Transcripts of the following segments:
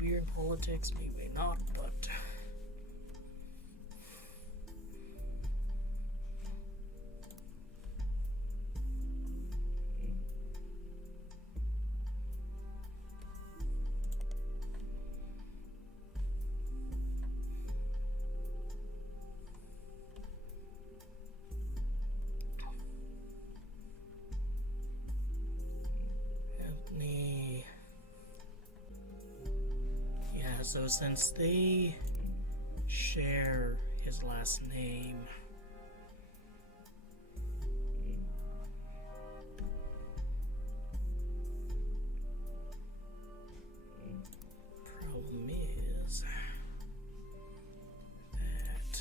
maybe you're in politics, maybe not, but Anthony. Yeah, so since they share his last name, problem is that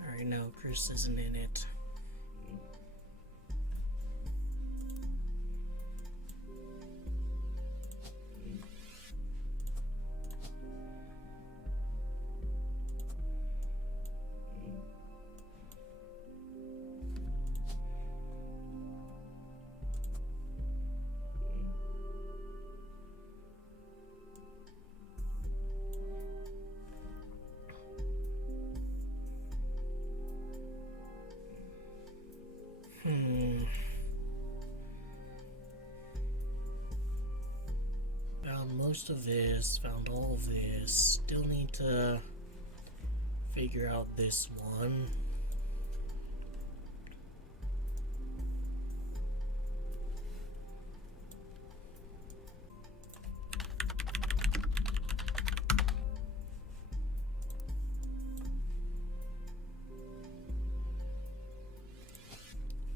I already know Chris isn't in it. Found most of this, found all of this. Still need to figure out this one.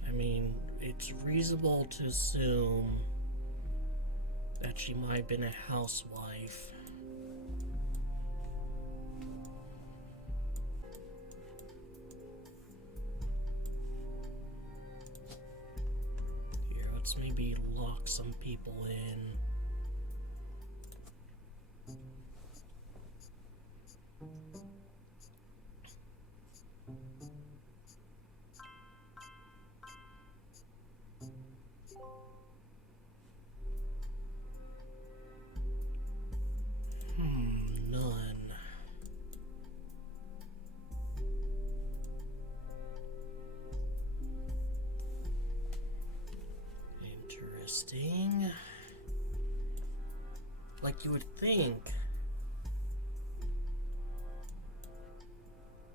I mean, it's reasonable to assume that she might have been a housewife. Here, let's maybe lock some people in. None. Interesting. Like you would think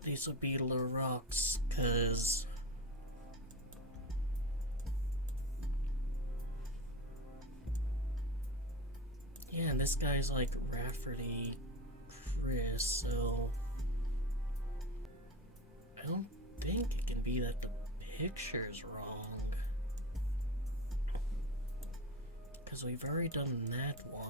these would be LaRock's, cause yeah, and this guy's like Rafferty Chris, so I don't think it can be that the picture's wrong, because we've already done that one.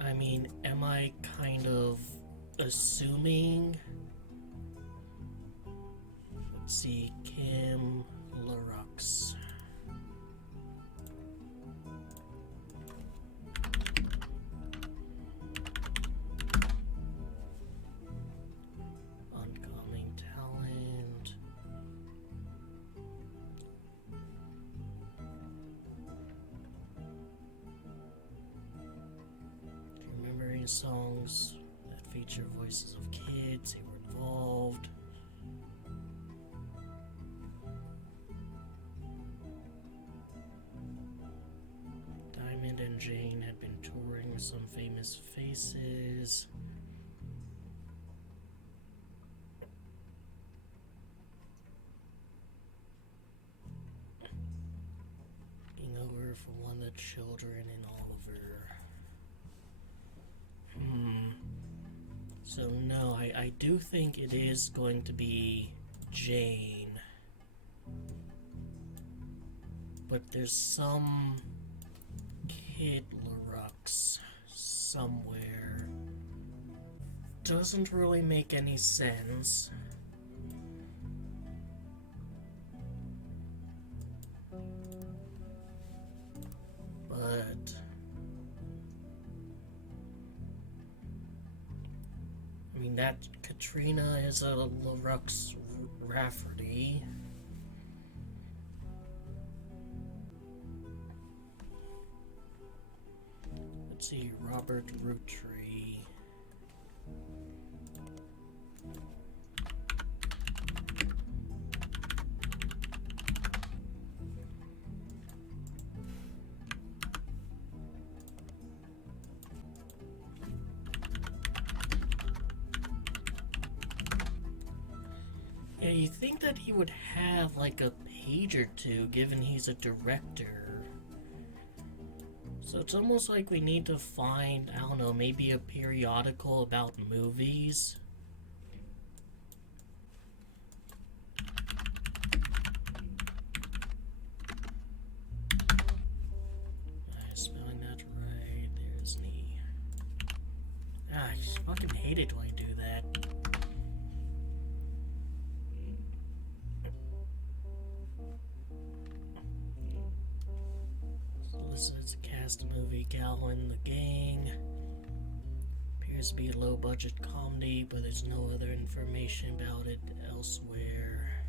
I mean, am I kind of assuming? Let's see, Kim LaRock's. Oncoming talent. Remembering songs that feature voices of kids who were involved. Diamond and Jane had been touring with some famous faces. Looking over for one of the children in Oliver. So no, I do think it is going to be Jane. but there's some Kid Larux somewhere. Doesn't really make any sense. But I mean, that Katrina is a Larux Rafferty. Let's see, Robert Roottrees. Yeah, you think that he would have like a page or two, given he's a director. So it's almost like we need to find, I don't know, maybe a periodical about movies. Am I spelling that right? There's knee. I just fucking hate it when I do that. Solicits a cast movie, Calvin the Gang. Appears to be a low-budget comedy, but there's no other information about it elsewhere.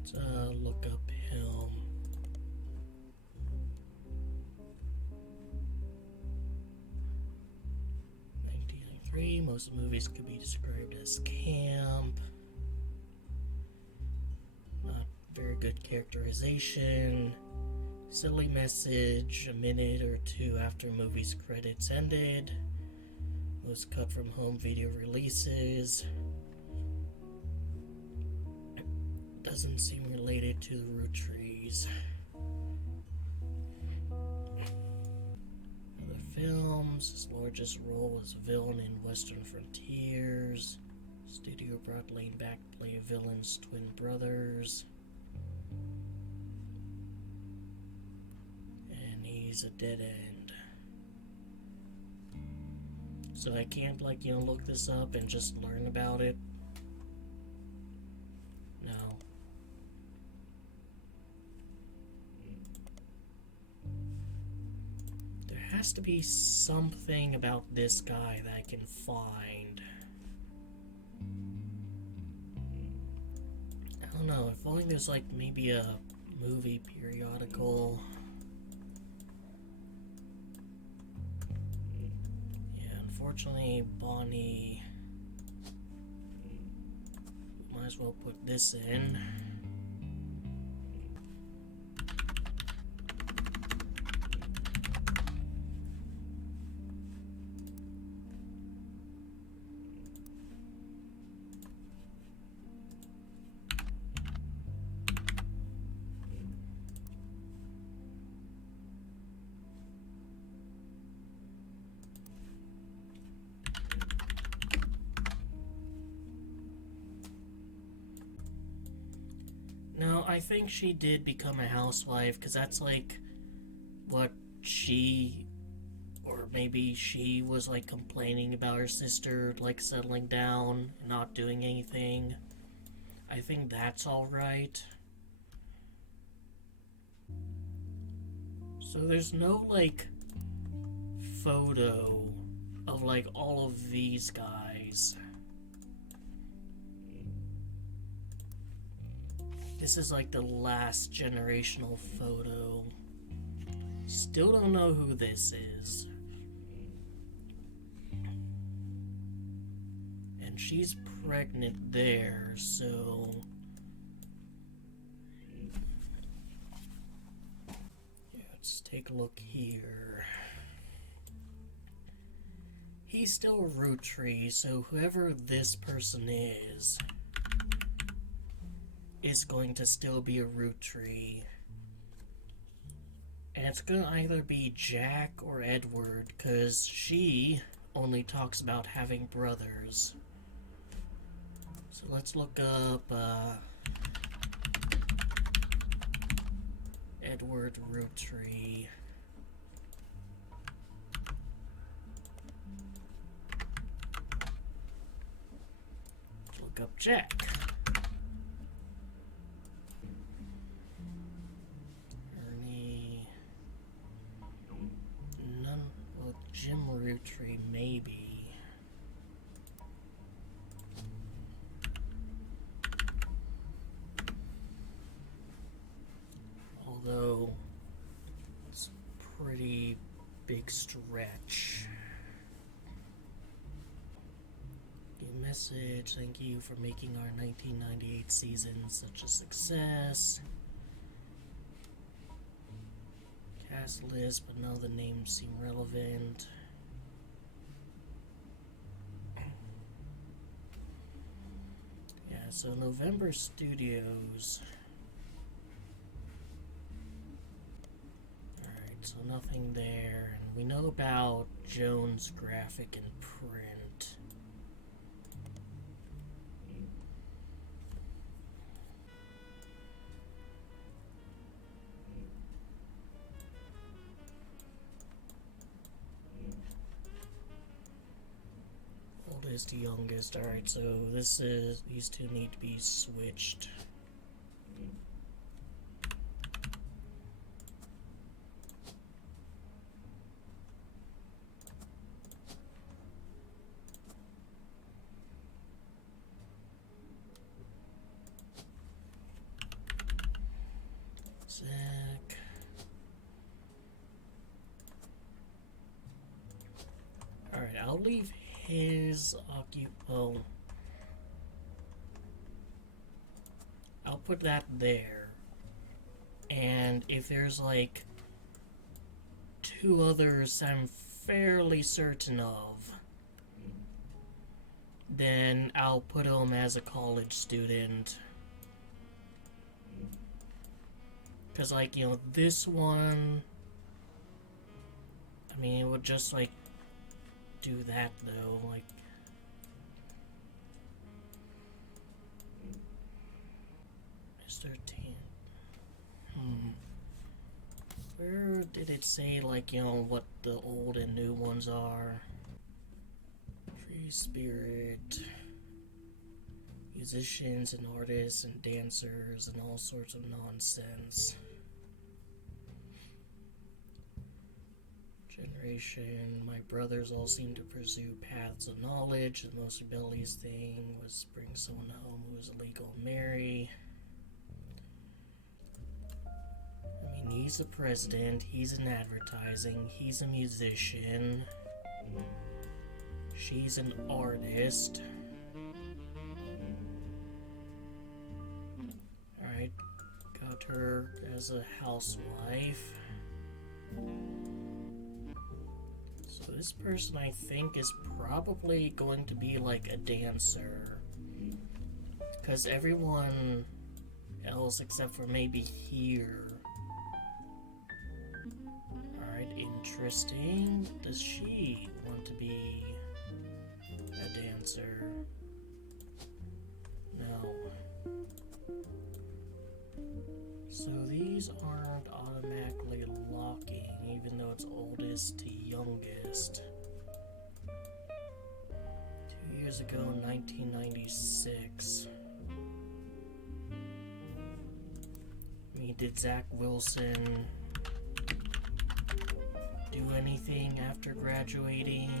Let's look up him. Most movies could be described as camp. Not very good characterization. Silly message a minute or two after movie's credits ended. Was cut from home video releases. Doesn't seem related to the Roottrees. Films. His largest role was villain in Western Frontiers. Studio brought Lane back to play a villain's twin brothers. And he's a dead end. So I can't, like, look this up and just learn about it. No. Has to be something about this guy that I can find. I don't know, if only there's like maybe a movie periodical. Yeah, unfortunately, Bonnie. Might as well put this in. No, I think she did become a housewife, because that's like what she, or maybe she was like complaining about her sister like settling down and not doing anything. I think that's alright. So there's no like photo of like all of these guys. This is like the last generational photo. Still don't know who this is. And she's pregnant there, so... Yeah, let's take a look here. He's still a Roottrees, so whoever this person is is going to still be a root tree. And it's gonna either be Jack or Edward, because she only talks about having brothers. So let's look up Edward Roottrees. Look up Jack. Ernie. None. Well, Jim Roottrees, maybe. Although, it's a pretty big stretch. New message, thank you for making our 1998 season such a success. Cast list, but now the names seem relevant. Yeah, so November Studios. So nothing there. And we know about Jones Graphic and Print. Oldest to youngest. Alright, so these two need to be switched. Alright, I'll leave his I'll put that there. And if there's like two others I'm fairly certain of, then I'll put him as a college student. Because, like, you know, this one, I mean, it would just, like, do that, though, like, Mr. Tan. Where did it say, like, you know, what the old and new ones are? Free spirit, musicians and artists and dancers and all sorts of nonsense. Generation, my brothers all seem to pursue paths of knowledge. The most rebellious thing was bring someone home who was illegal and marry. I mean, he's a president, he's in advertising, he's a musician, she's an artist. Alright, got her as a housewife. So this person, I think, is probably going to be like a dancer. Because everyone else, except for maybe here. Alright, interesting. Does she want to be a dancer? No. So these aren't automatically locking, even though it's oldest to youngest. 2 years ago, 1996. I mean, did Zach Wilson do anything after graduating?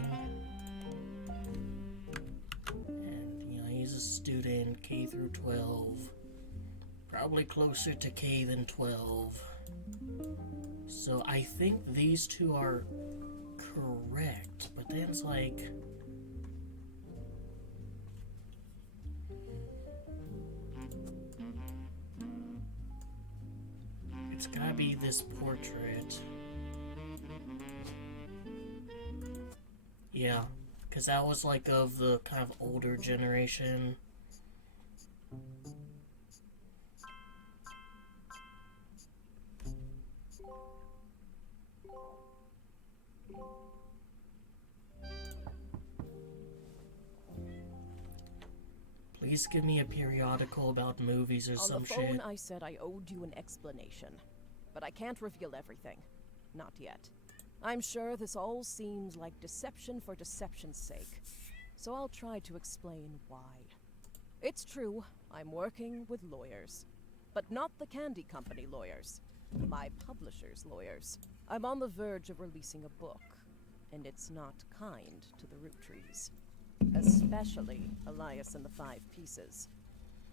And, you know, he's a student, K through 12. Probably closer to K than 12. So I think these two are correct, but then it's like, it's gotta be this portrait. Yeah, because that was like of the kind of older generation. Please give me a periodical about movies or some shit. On the phone, I said I owed you an explanation. But I can't reveal everything. Not yet. I'm sure this all seems like deception for deception's sake. So I'll try to explain why. It's true, I'm working with lawyers. But not the candy company lawyers. My publisher's lawyers. I'm on the verge of releasing a book. And it's not kind to the Roottrees. Especially Elias and the Five Pieces.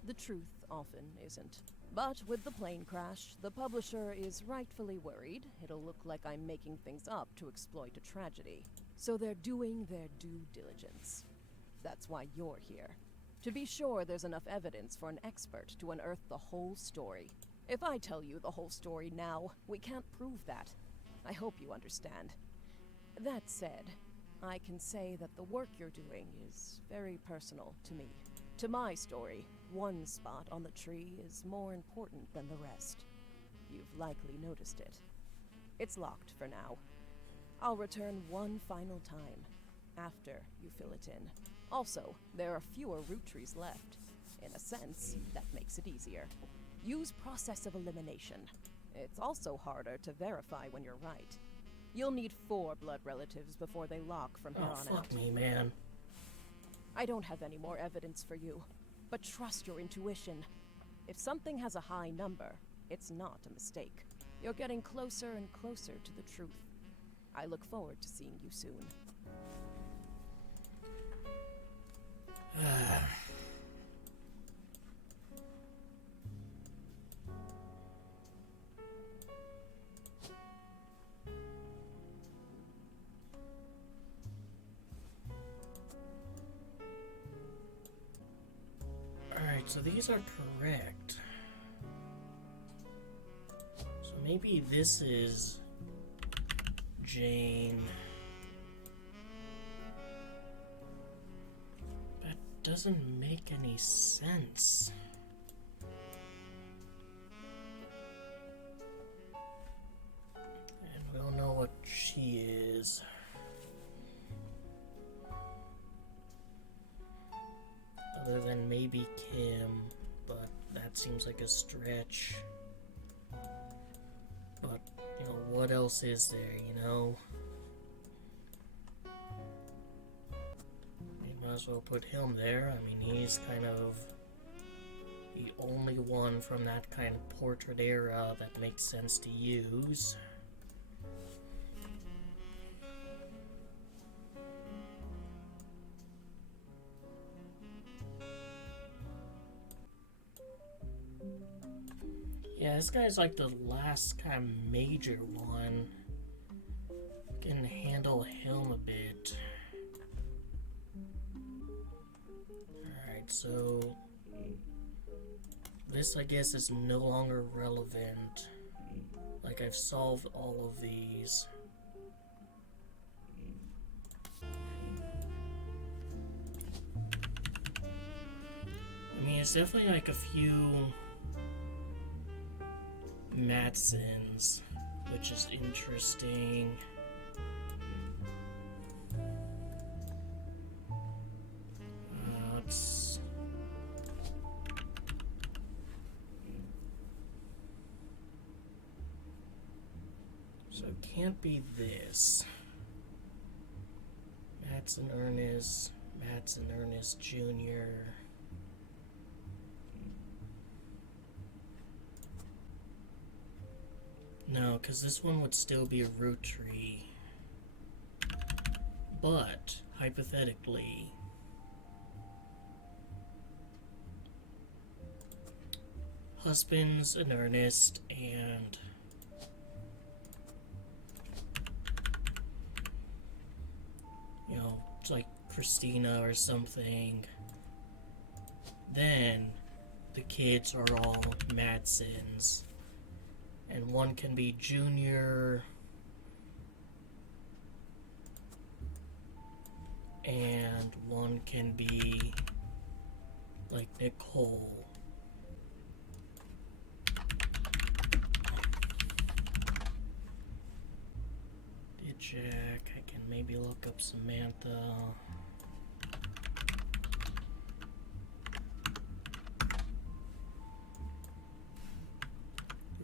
The truth often isn't. But with the plane crash, the publisher is rightfully worried it'll look like I'm making things up to exploit a tragedy. So they're doing their due diligence. That's why you're here. To be sure there's enough evidence for an expert to unearth the whole story. If I tell you the whole story now, we can't prove that. I hope you understand. That said, I can say that the work you're doing is very personal to me. To my story, one spot on the tree is more important than the rest. You've likely noticed it. It's locked for now. I'll return one final time, after you fill it in. Also, there are fewer Roottrees left. In a sense, that makes it easier. Use process of elimination. It's also harder to verify when you're right. You'll need 4 blood relatives before they lock from here on out. Oh, fuck me, man. I don't have any more evidence for you, but trust your intuition. If something has a high number, it's not a mistake. You're getting closer and closer to the truth. I look forward to seeing you soon. Alright, so these are correct. So maybe this is Jane. That doesn't make any sense. And we don't know what she is. Other than maybe Kim, but that seems like a stretch. But, you know, what else is there, you know? You might as well put him there. I mean, he's kind of the only one from that kind of portrait era that makes sense to use. Yeah, this guy's like the last kind of major one. Can handle him a bit. Alright, so this I guess is no longer relevant. Like I've solved all of these. I mean, it's definitely like a few Matsons, which is interesting. So it can't be this. Matson Ernest Jr. No, because this one would still be a Roottrie. But, hypothetically, husbands and Ernest and you know, it's like Christina or something. Then the kids are all Matsons. And one can be Junior, and one can be like Nicole. check. I can maybe look up Samantha.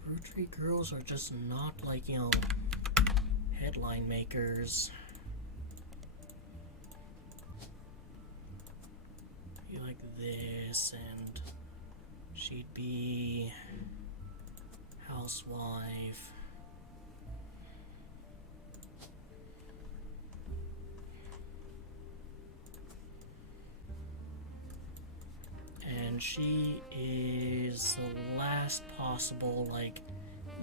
Roottrees girls are just not like, headline makers. Be like this, and she'd be housewife. And she is the last possible, like,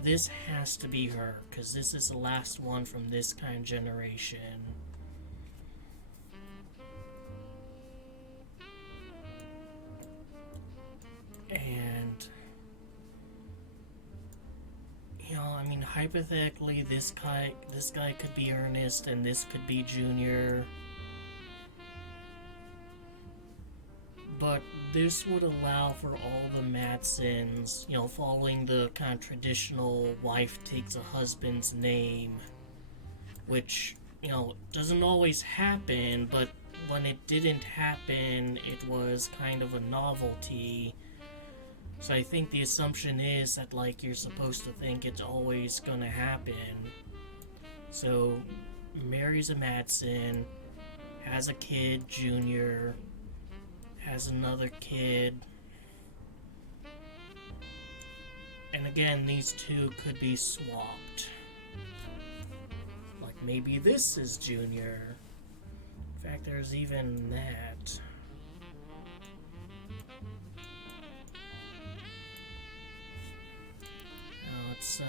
this has to be her, because this is the last one from this kind of generation. And, I mean, hypothetically, this guy could be Ernest, and this could be Junior. But this would allow for all the Madsons, following the kind of traditional wife takes a husband's name, which, doesn't always happen, but when it didn't happen, it was kind of a novelty. So I think the assumption is that, like, you're supposed to think it's always gonna happen. So, marries a Madsen, has a kid, Junior, has another kid. And again, these two could be swapped. Like, maybe this is Junior. In fact, there's even that. Now let's,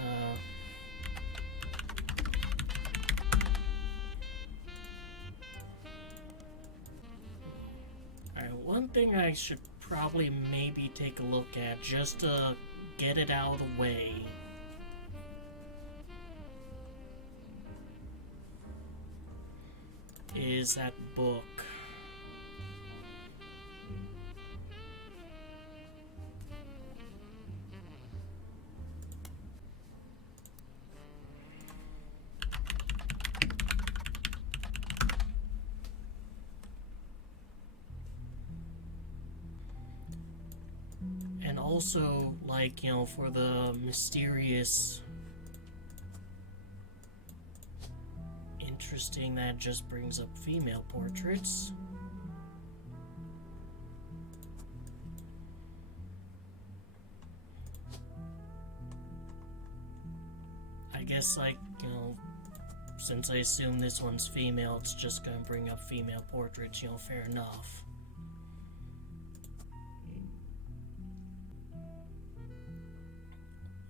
Alright, one thing I should probably maybe take a look at, just to get it out of the way. Is that book. And also, like, for the mysterious, interesting that just brings up female portraits. I guess, like, since I assume this one's female, it's just gonna bring up female portraits, fair enough.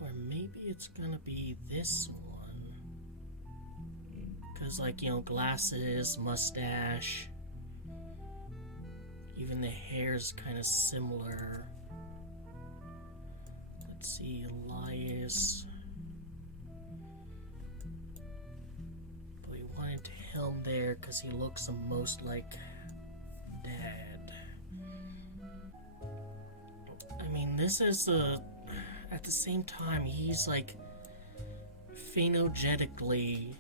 Or maybe it's gonna be this one. Because, like, glasses, mustache, even the hair's kind of similar. Let's see, Elias. But we wanted him there because he looks the most like Dad. I mean, this is at the same time, he's like phenogenetically,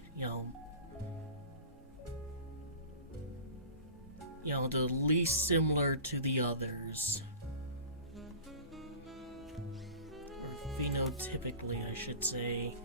the least similar to the others. Or phenotypically, I should say.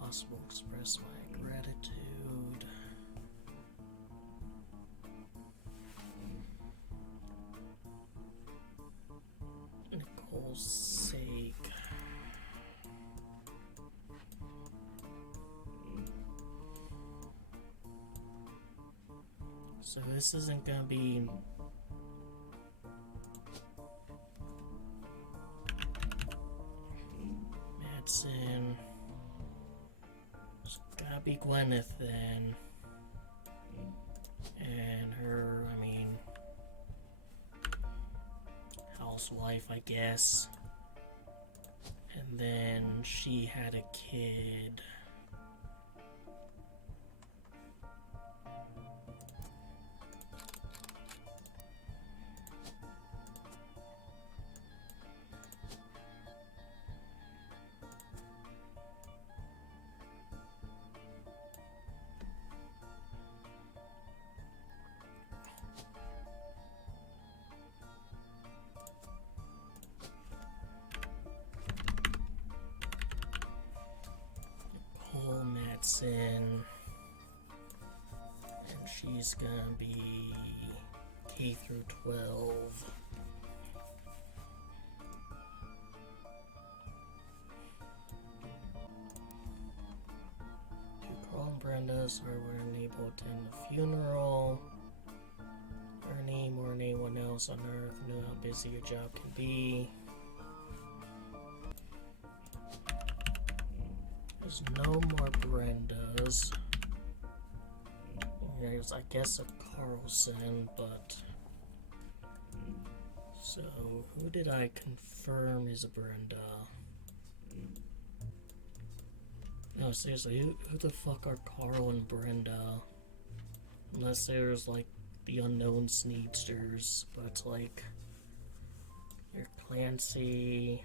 Possible express my gratitude. Nicole's sake. So this isn't gonna be Madsen. It's gotta be Gwyneth then. And her, I mean, housewife, I guess. And then she had a kid. Matson, and she's gonna be K through 12. Carl and Brenda, sorry we're unable to attend the funeral. Ernie, more than anyone else on Earth, knew how busy your job can be. There's no more Brendas. There's, I guess, a Carlson, but... So, who did I confirm is a Brenda? No, seriously, who the fuck are Carl and Brenda? Unless there's, like, the unknown Sneedsters, but it's like... You're Clancy...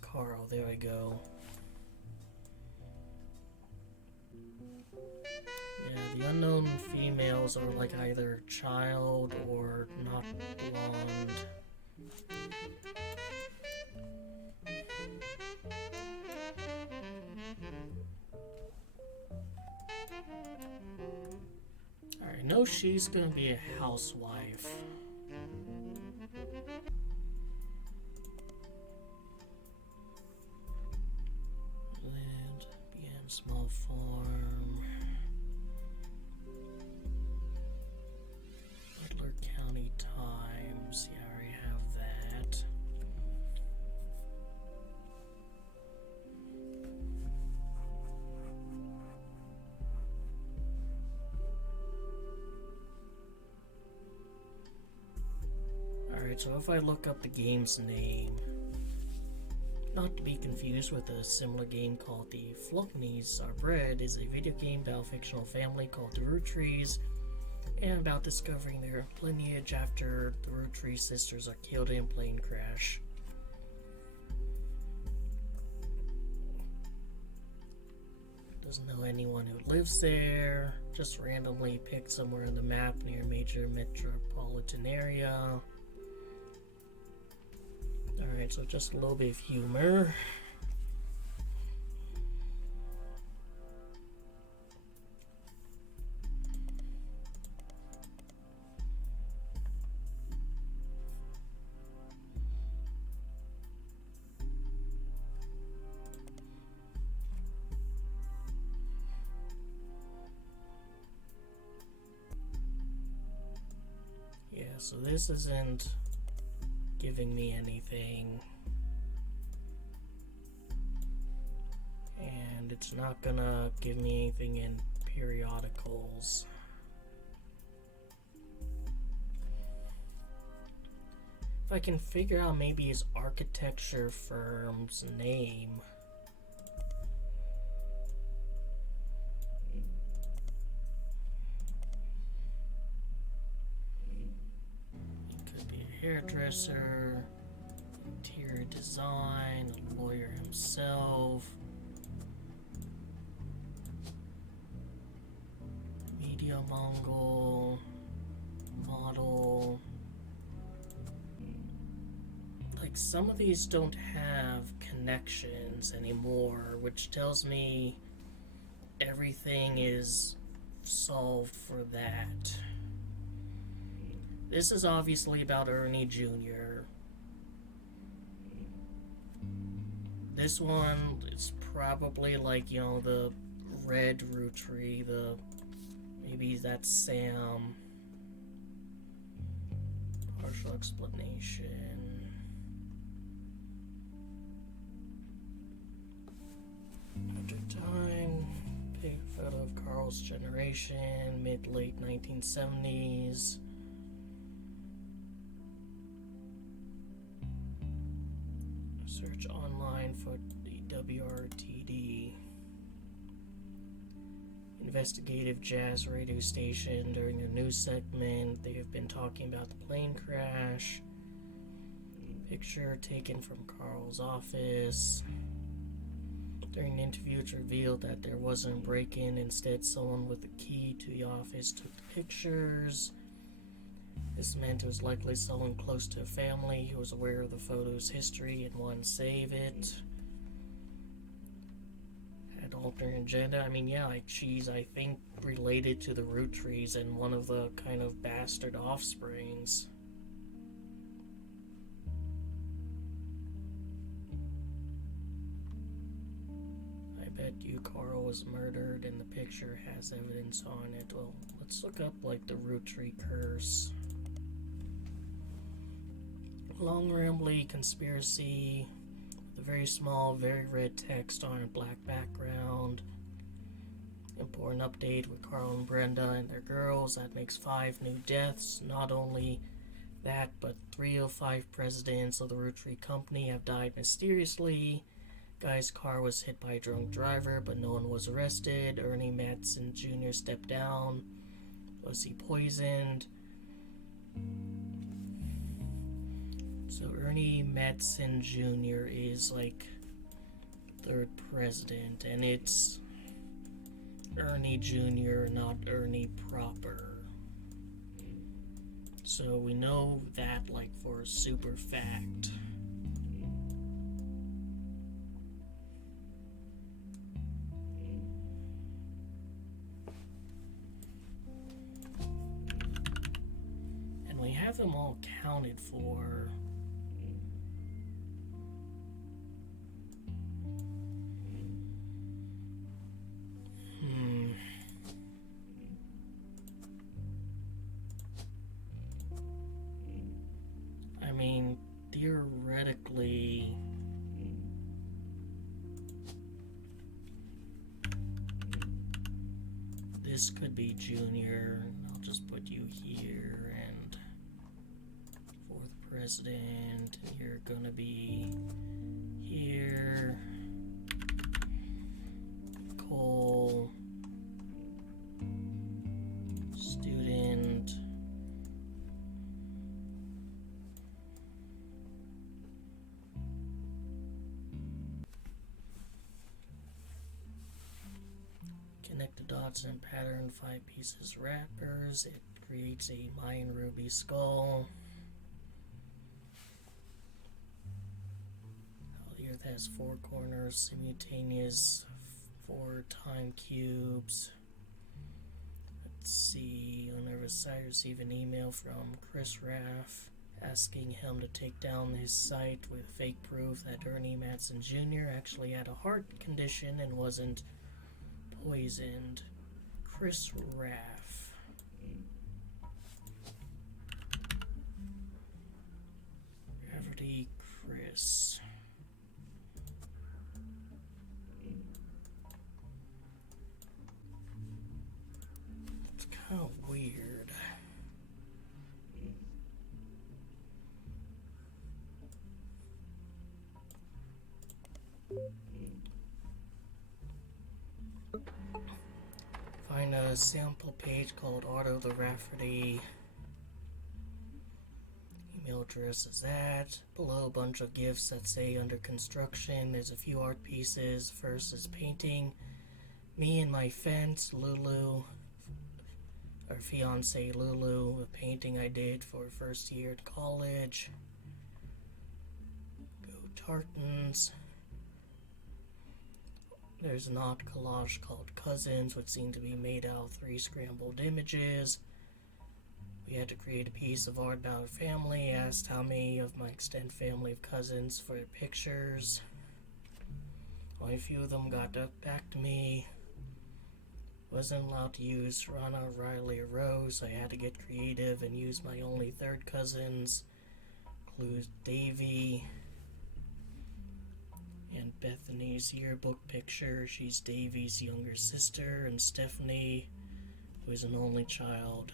Carl, there we go. Yeah, the unknown females are like either child or not blonde. Alright, no, she's gonna be a housewife. Small farm. Butler County Times. Yeah, I already have that. Alright, so if I look up the game's name, not to be confused with a similar game called The Flunkies Are Bred, is a video game about a fictional family called the Roottrees, and about discovering their lineage after the Roottrees sisters are killed in a plane crash. Doesn't know anyone who lives there, just randomly picked somewhere on the map near a major metropolitan area. Alright, so just a little bit of humor. Yeah, so this isn't giving me anything, and it's not gonna give me anything in periodicals. If I can figure out maybe his architecture firm's name. Hairdresser, interior design, a lawyer himself, media mongol, model. Like, some of these don't have connections anymore, which tells me everything is solved for that. This is obviously about Ernie Jr. This one is probably like, you know, the red Rootree, maybe that's Sam. Partial explanation. After time, big photo of Carl's generation, mid-late 1970s. Search online for the WRTD. Investigative jazz radio station. During the news segment, they have been talking about the plane crash. Picture taken from Carl's office. During the interview, it's revealed that there wasn't a break-in. Instead, someone with a key to the office took the pictures. This meant it was likely someone close to a family who was aware of the photo's history and wanted to save it. Had alternate agenda. I mean, yeah, like she's, I think, related to the Roottrees and one of the kind of bastard offsprings. I bet you Carl was murdered and the picture has evidence on it. Well, let's look up, like, the Roottree curse. Long rambly conspiracy with a very small, very red text on a black background. Important update with Carl and Brenda and their girls. That makes 5 new deaths. Not only that, but 3 of 5 presidents of the Rootree Company have died mysteriously. Guy's car was hit by a drunk driver, but no one was arrested. Ernie Madsen Jr. stepped down. Was he poisoned? So Ernie Madsen Jr. is like 3rd president, and it's Ernie Jr., not Ernie proper. So we know that, like, for a super fact. And we have them all counted for. I mean, theoretically, this could be Junior. I'll just put you here, and 4th president, and you're gonna be here. Cole, student. Connect the dots and pattern 5 pieces wrappers. It creates a Mayan ruby skull. The Earth has 4 corners, simultaneous 4 time cubes. Let's see. On the other side, I received an email from Chris Raff asking him to take down his site with fake proof that Ernie Madsen Jr. actually had a heart condition and wasn't poisoned. Chris Raff. Gravity Chris. It's kind of weird. Find a sample page called Auto the Rafferty. Email address is that. Below a bunch of gifts that say under construction. There's a few art pieces. First is painting. Me and my fence, Lulu. Our fiance Lulu. A painting I did for first year at college. Go Tartans. There's an odd collage called Cousins, which seemed to be made out of 3 scrambled images. We had to create a piece of art about a family. Asked how many of my extended family of cousins for their pictures. Only a few of them got back to me. Wasn't allowed to use Rana, Riley, or Rose. I had to get creative and use my only 3rd cousins. Includes Davy and Bethany's yearbook picture. She's Davy's younger sister, and Stephanie, who is an only child.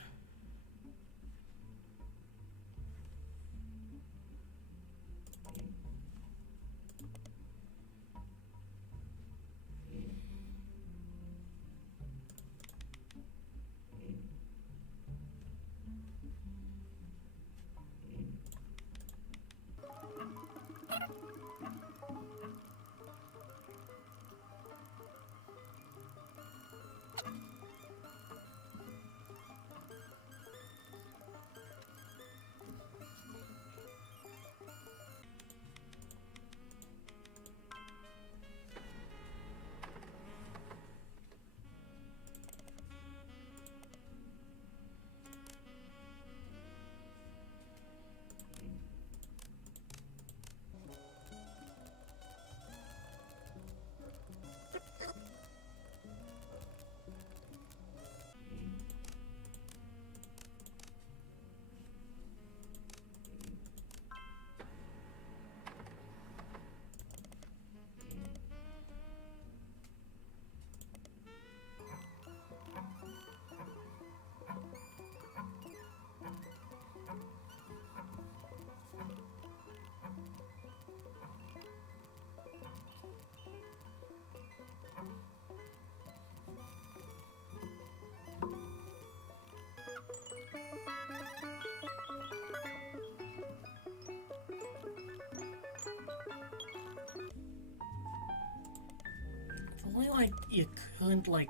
only like you couldn't like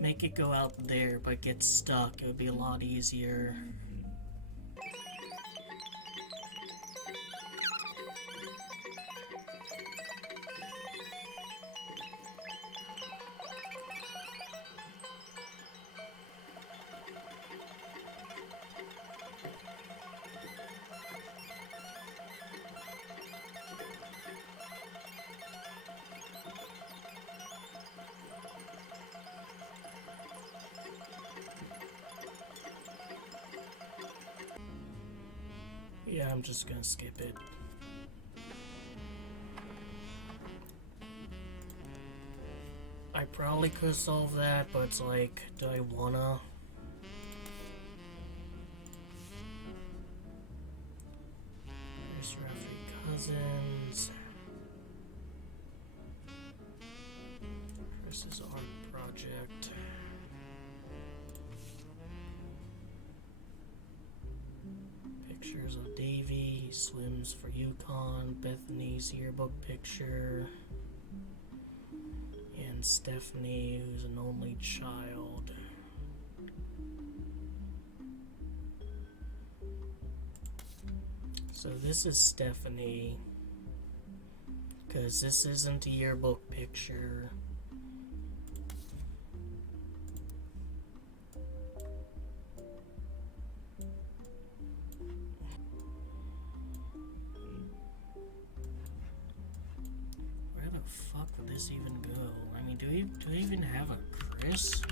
make it go out there but get stuck, it would be a lot easier. Yeah, I'm just gonna skip it. I probably could solve that, but it's like, do I wanna? There's roughly cousins. Chris's art project. Pictures of Davy, he swims for Yukon, Bethany's yearbook picture, and Stephanie, who's an only child. So this is Stephanie, because this isn't a yearbook picture. Where the fuck would this even go? I mean, do we even have a Chris?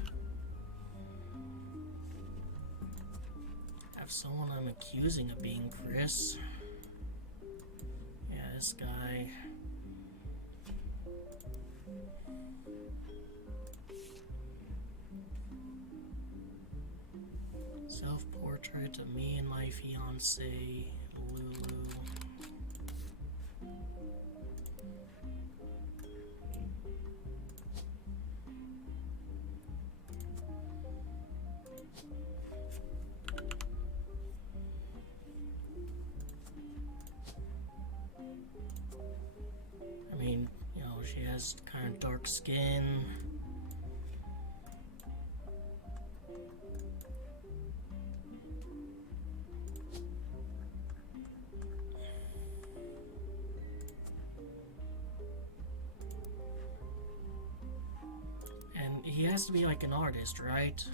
Have someone I'm accusing of being Chris? Yeah, this guy. Self-portrait of me and my fiance, Lulu. I mean, you know, she has kind of dark skin. And he has to be like an artist, right?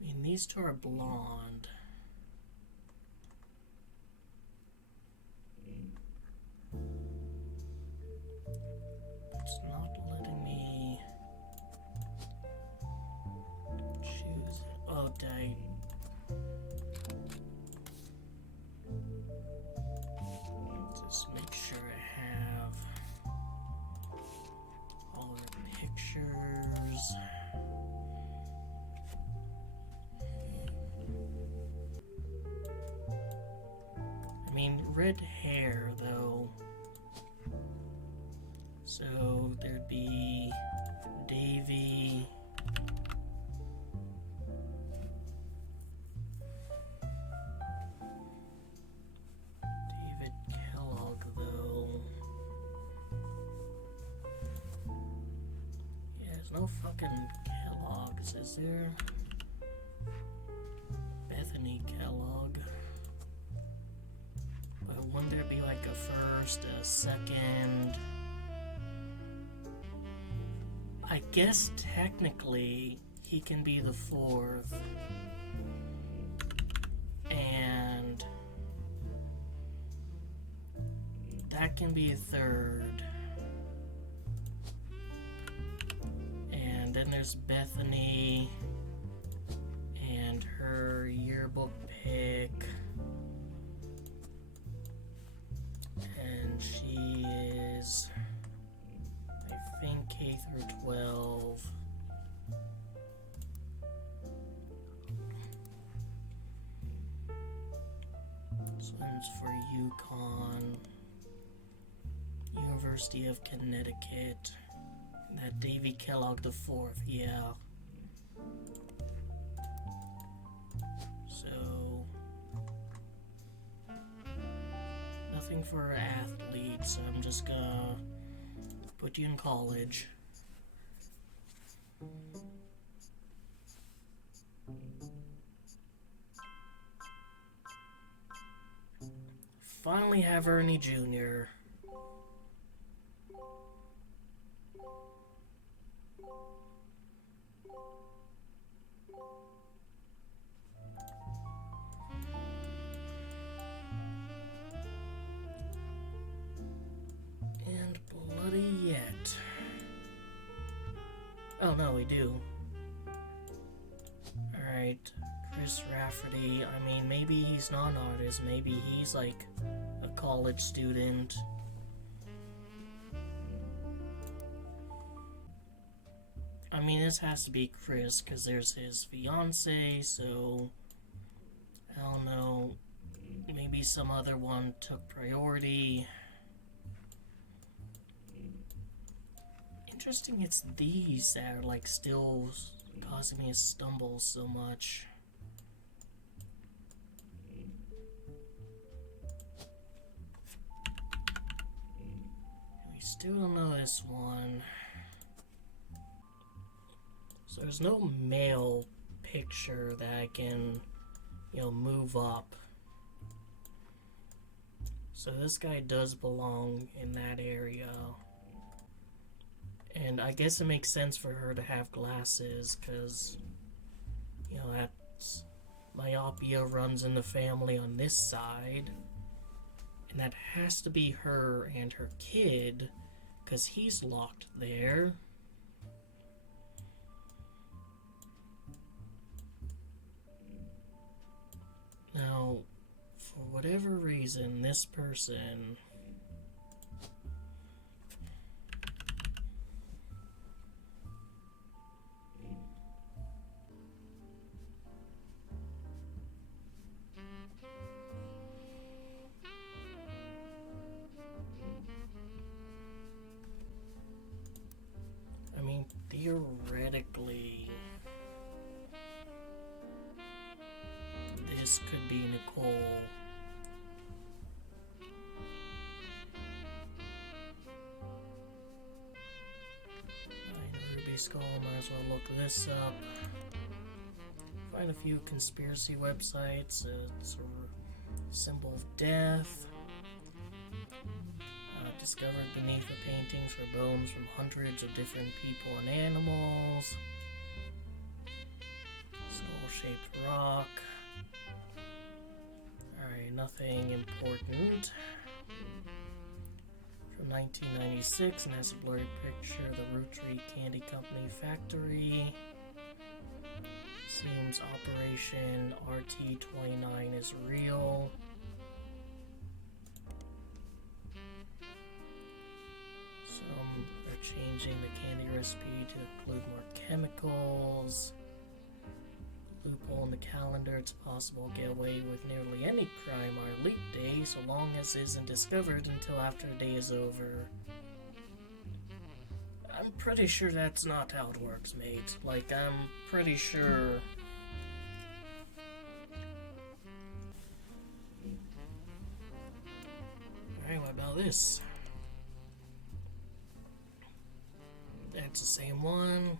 I mean, these two are blonde. It's not letting me choose. Oh, dang. Just make sure I have all the pictures. I mean, red hair, though. So there'd be Davy. David Kellogg, though. Yeah, there's no fucking Kellogg's, is there? Bethany Kellogg. But wouldn't there be like a first, a second? I guess technically he can be the fourth. And that can be a third. And then there's Bethany and her yearbook pic. And she is, I think, K through 12. Swims for Yukon, University of Connecticut. That Davy Kellogg the fourth, yeah. So for athletes. I'm just gonna put you in college. Finally have Ernie Jr. And bloody yet. Oh no, we do. Alright, Chris Rafferty. I mean, maybe he's not an artist. Maybe he's like a college student. I mean, this has to be Chris because there's his fiance, so I don't know. Maybe some other one took priority. Interesting, it's these that are like still causing me to stumble so much. We still don't know this one. So there's no male picture that I can, move up. So this guy does belong in that area. And I guess it makes sense for her to have glasses, because, that's myopia runs in the family on this side. And that has to be her and her kid, because he's locked there. Now, for whatever reason, this person... I mean, theoretically... this could be Nicole. Ruby Skull, might as well look this up. Find a few conspiracy websites. It's a symbol of death. Discovered beneath the paintings were bones from hundreds of different people and animals. Skull-shaped rock. Alright, nothing important. From 1996, and has a blurry picture of the Roottrees Candy Company factory. Seems Operation RT-29 is real. Some are changing the candy recipe to include more chemicals. Loophole in the calendar, it's possible to get away with nearly any crime on a leap day so long as it isn't discovered until after the day is over. I'm pretty sure that's not how it works, mate. Like, I'm pretty sure... Alright, what about this? That's the same one.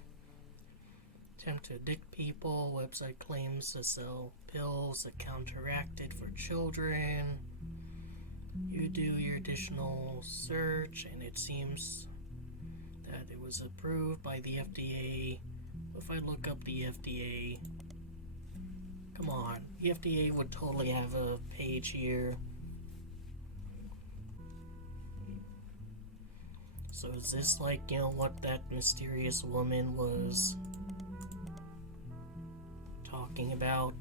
Attempt to addict people. Website claims to sell pills that counteracted for children. You do your additional search, and it seems that it was approved by the FDA. If I look up the FDA, come on, the FDA would totally have a page here. So is this like, what that mysterious woman was talking about?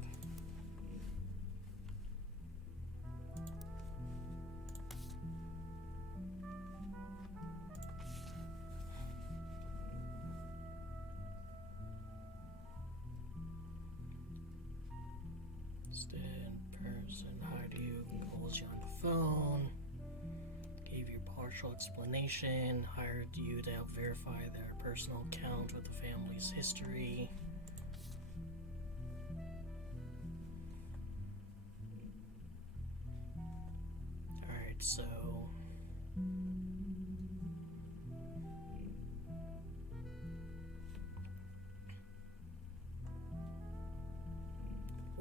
Instead, person hired you, calls you on the phone, gave you a partial explanation, hired you to help verify their personal account with the family's history. Alright, so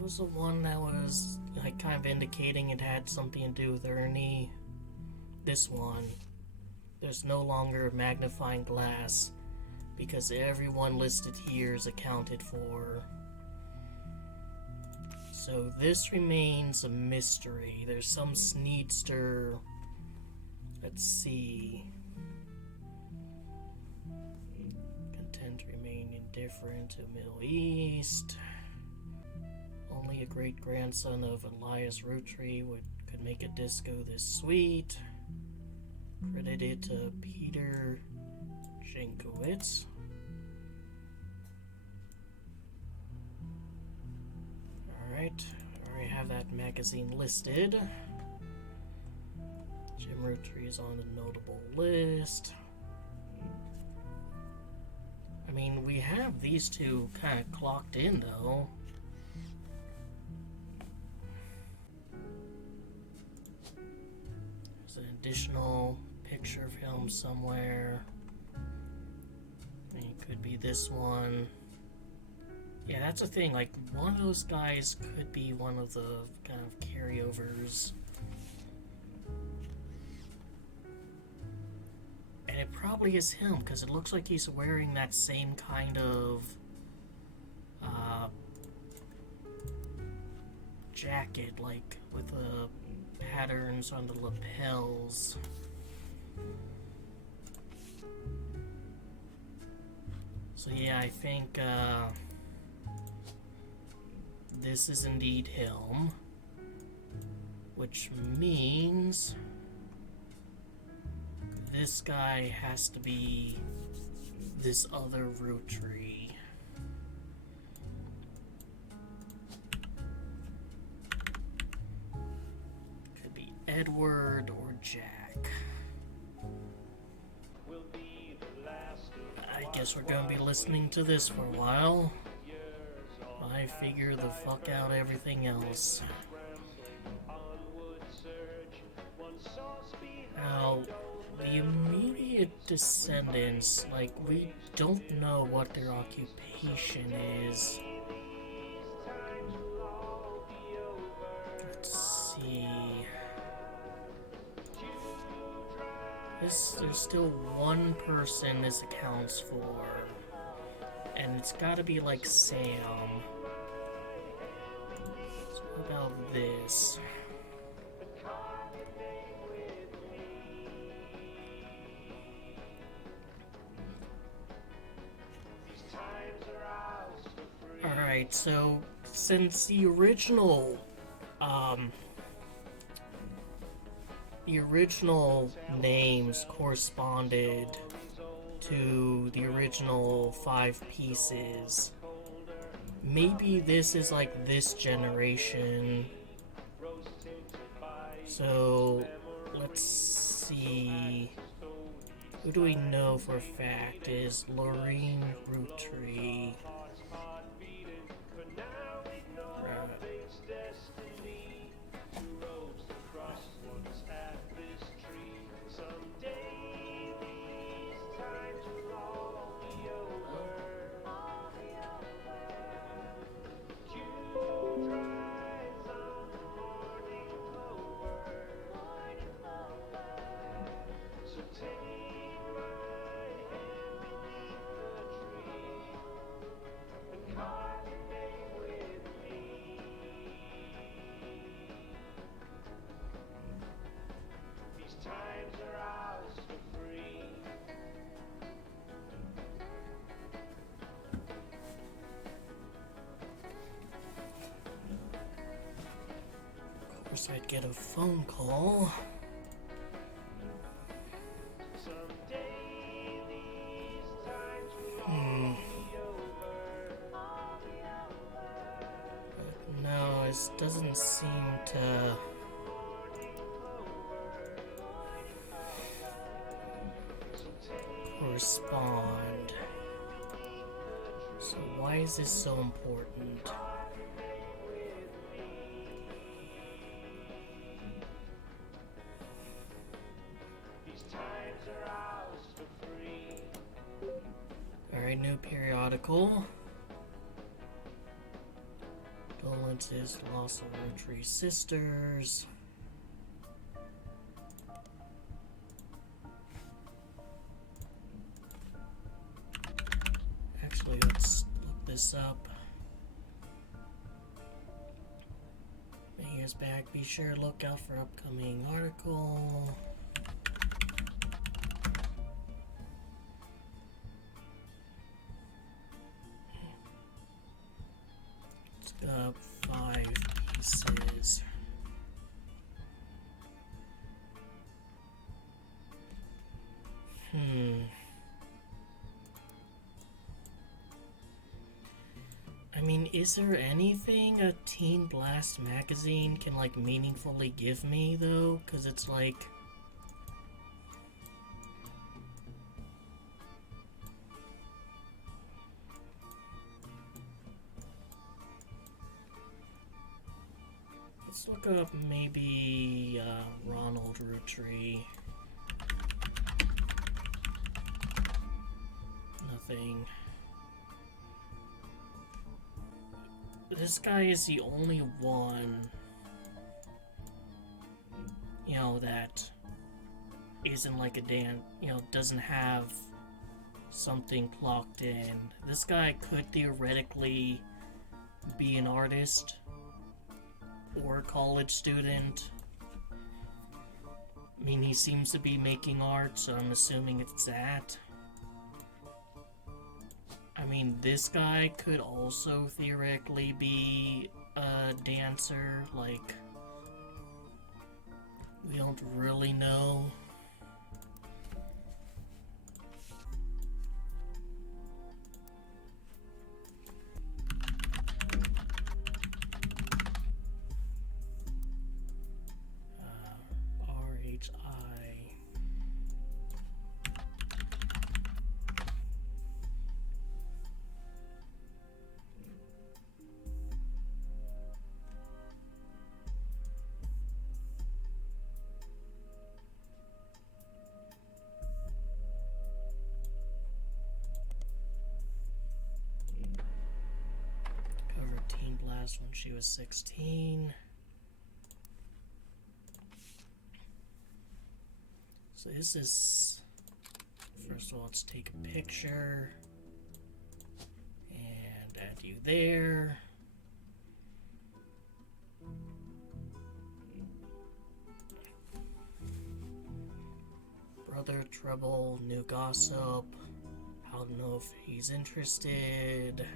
was the one that was like kind of indicating it had something to do with Ernie? This one. There's no longer a magnifying glass because everyone listed here is accounted for. So this remains a mystery. There's some Sneedster. Let's see. Content to remain indifferent to Middle East. Only a great-grandson of Elias Roottrees could make a disco this sweet. Credited to Peter Jankowitz. Alright, I already have that magazine listed. Jim Roottrees is on the notable list. I mean, we have these two kind of clocked in, though. There's an additional picture of him somewhere. I mean, it could be this one. Yeah, that's the thing. Like, one of those guys could be one of the kind of carryovers. And it probably is him, because it looks like he's wearing that same kind of jacket, like with the patterns on the lapels. So yeah, I think this is indeed him, which means this guy has to be this other Roottrees. Could be Edward or Jack. I guess we're gonna be listening to this for a while. I figure the fuck out everything else. Now, the immediate descendants, like, we don't know what their occupation is. Let's see. There's still one person this accounts for. And it's gotta be like Sam. So what about this? Alright, so since the original names corresponded to the original 5 pieces, maybe this is like this generation. So let's see, who do we know for a fact is Lorraine Roottrees? Of course, I'd get a phone call. But no, it doesn't seem to correspond. So why is this so important? Alright, new periodical. Dolan condolences, the loss of Roottrees' sisters. Actually, let's look this up. Mayor's back. Be sure to look out for upcoming article. It's got 5 pieces. I mean, is there anything a Teen Blast magazine can, like, meaningfully give me, though? Because it's like... Let's look up maybe Ronald Rootree. Nothing. This guy is the only one, you know, that isn't like a doesn't have something clocked in. This guy could theoretically be an artist or a college student. I mean, he seems to be making art, so I'm assuming it's that. I mean, this guy could also theoretically be a dancer, like, we don't really know. RHI. Covered Teen Blast when she was 16. So this is... First of all, let's take a picture. And add you there. Brother Trouble, new gossip. How to know if he's interested.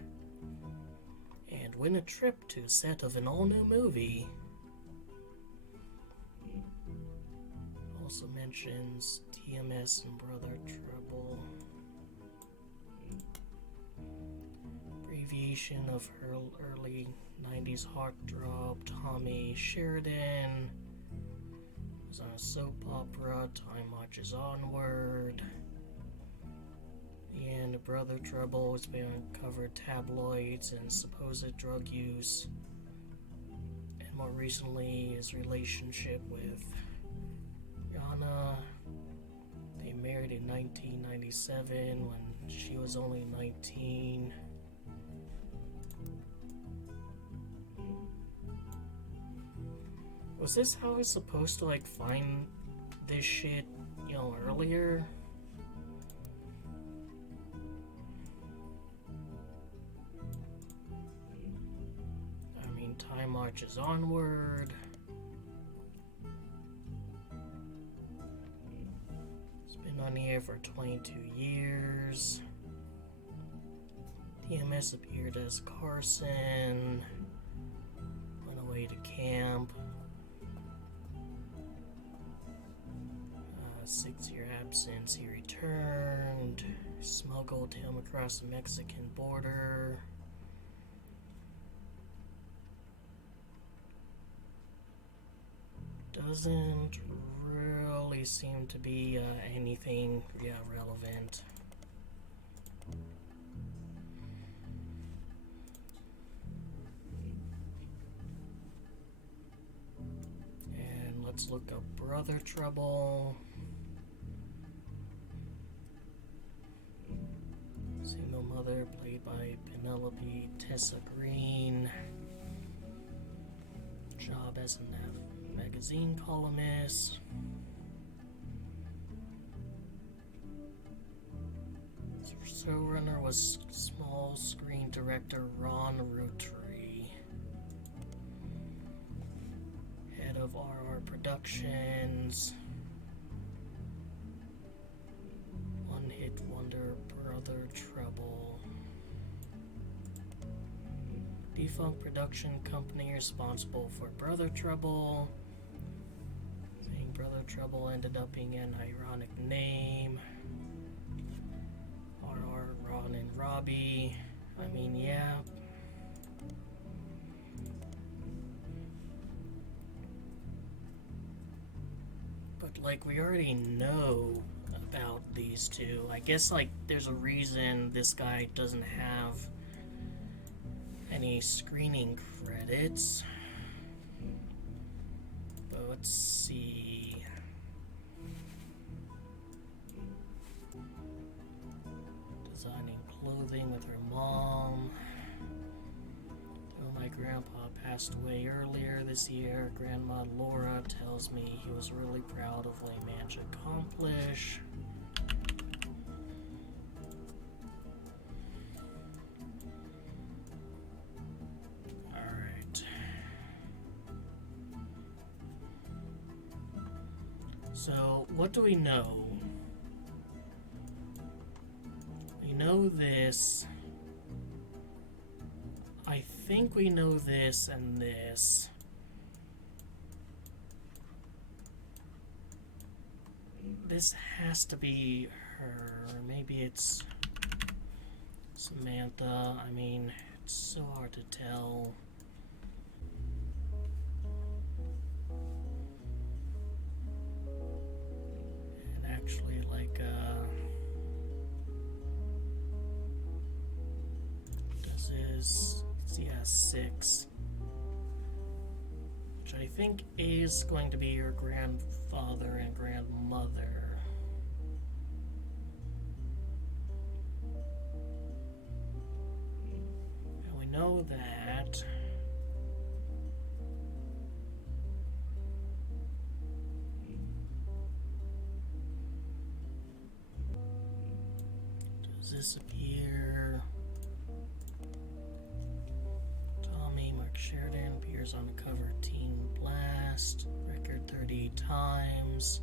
And win a trip to set of an all-new movie. Also mentions TMS and Brother Trouble. Abbreviation of her early 90s heartthrob, Tommy Sheridan. Was on a soap opera, Time Marches Onward. And Brother Trouble has been on covered tabloids and supposed drug use. And more recently, his relationship with Yana. They married in 1997 when she was only 19. Was this how I was supposed to, like, find this shit, you know, earlier? I mean, time marches onward. It's been on here for 22 years. TMS appeared as Carson. Went away to camp. 6-year absence, he returned, smuggled him across the Mexican border. Doesn't really seem to be anything relevant. And let's look up Brother Trouble. Single mother, played by Penelope Tessa Green. job as a magazine columnist. Showrunner was small screen director Ron Roottrees. Head of RR Productions. One Hit Wonder Brother Trouble. Defunct production company responsible for Brother Trouble. Saying Brother Trouble ended up being an ironic name. RR, Ron, and Robbie. I mean, yeah. But, like, we already know about these two. I guess, like, there's a reason this guy doesn't have any screening credits. But let's see. Designing clothing with her mom. Though my grandpa passed away earlier this year, Grandma Laura tells me he was really proud of what he managed to accomplish. Alright. So, what do we know? We know this. I think we know this and this. This has to be her. Maybe it's Samantha. I mean, it's so hard to tell. And actually, like, this is, yeah, 6. Which I think is going to be your grandfather and grandmother. And we know that. Does this appear? Tommy Mark Sheridan appears on the cover of Teen Blast, record 38 times.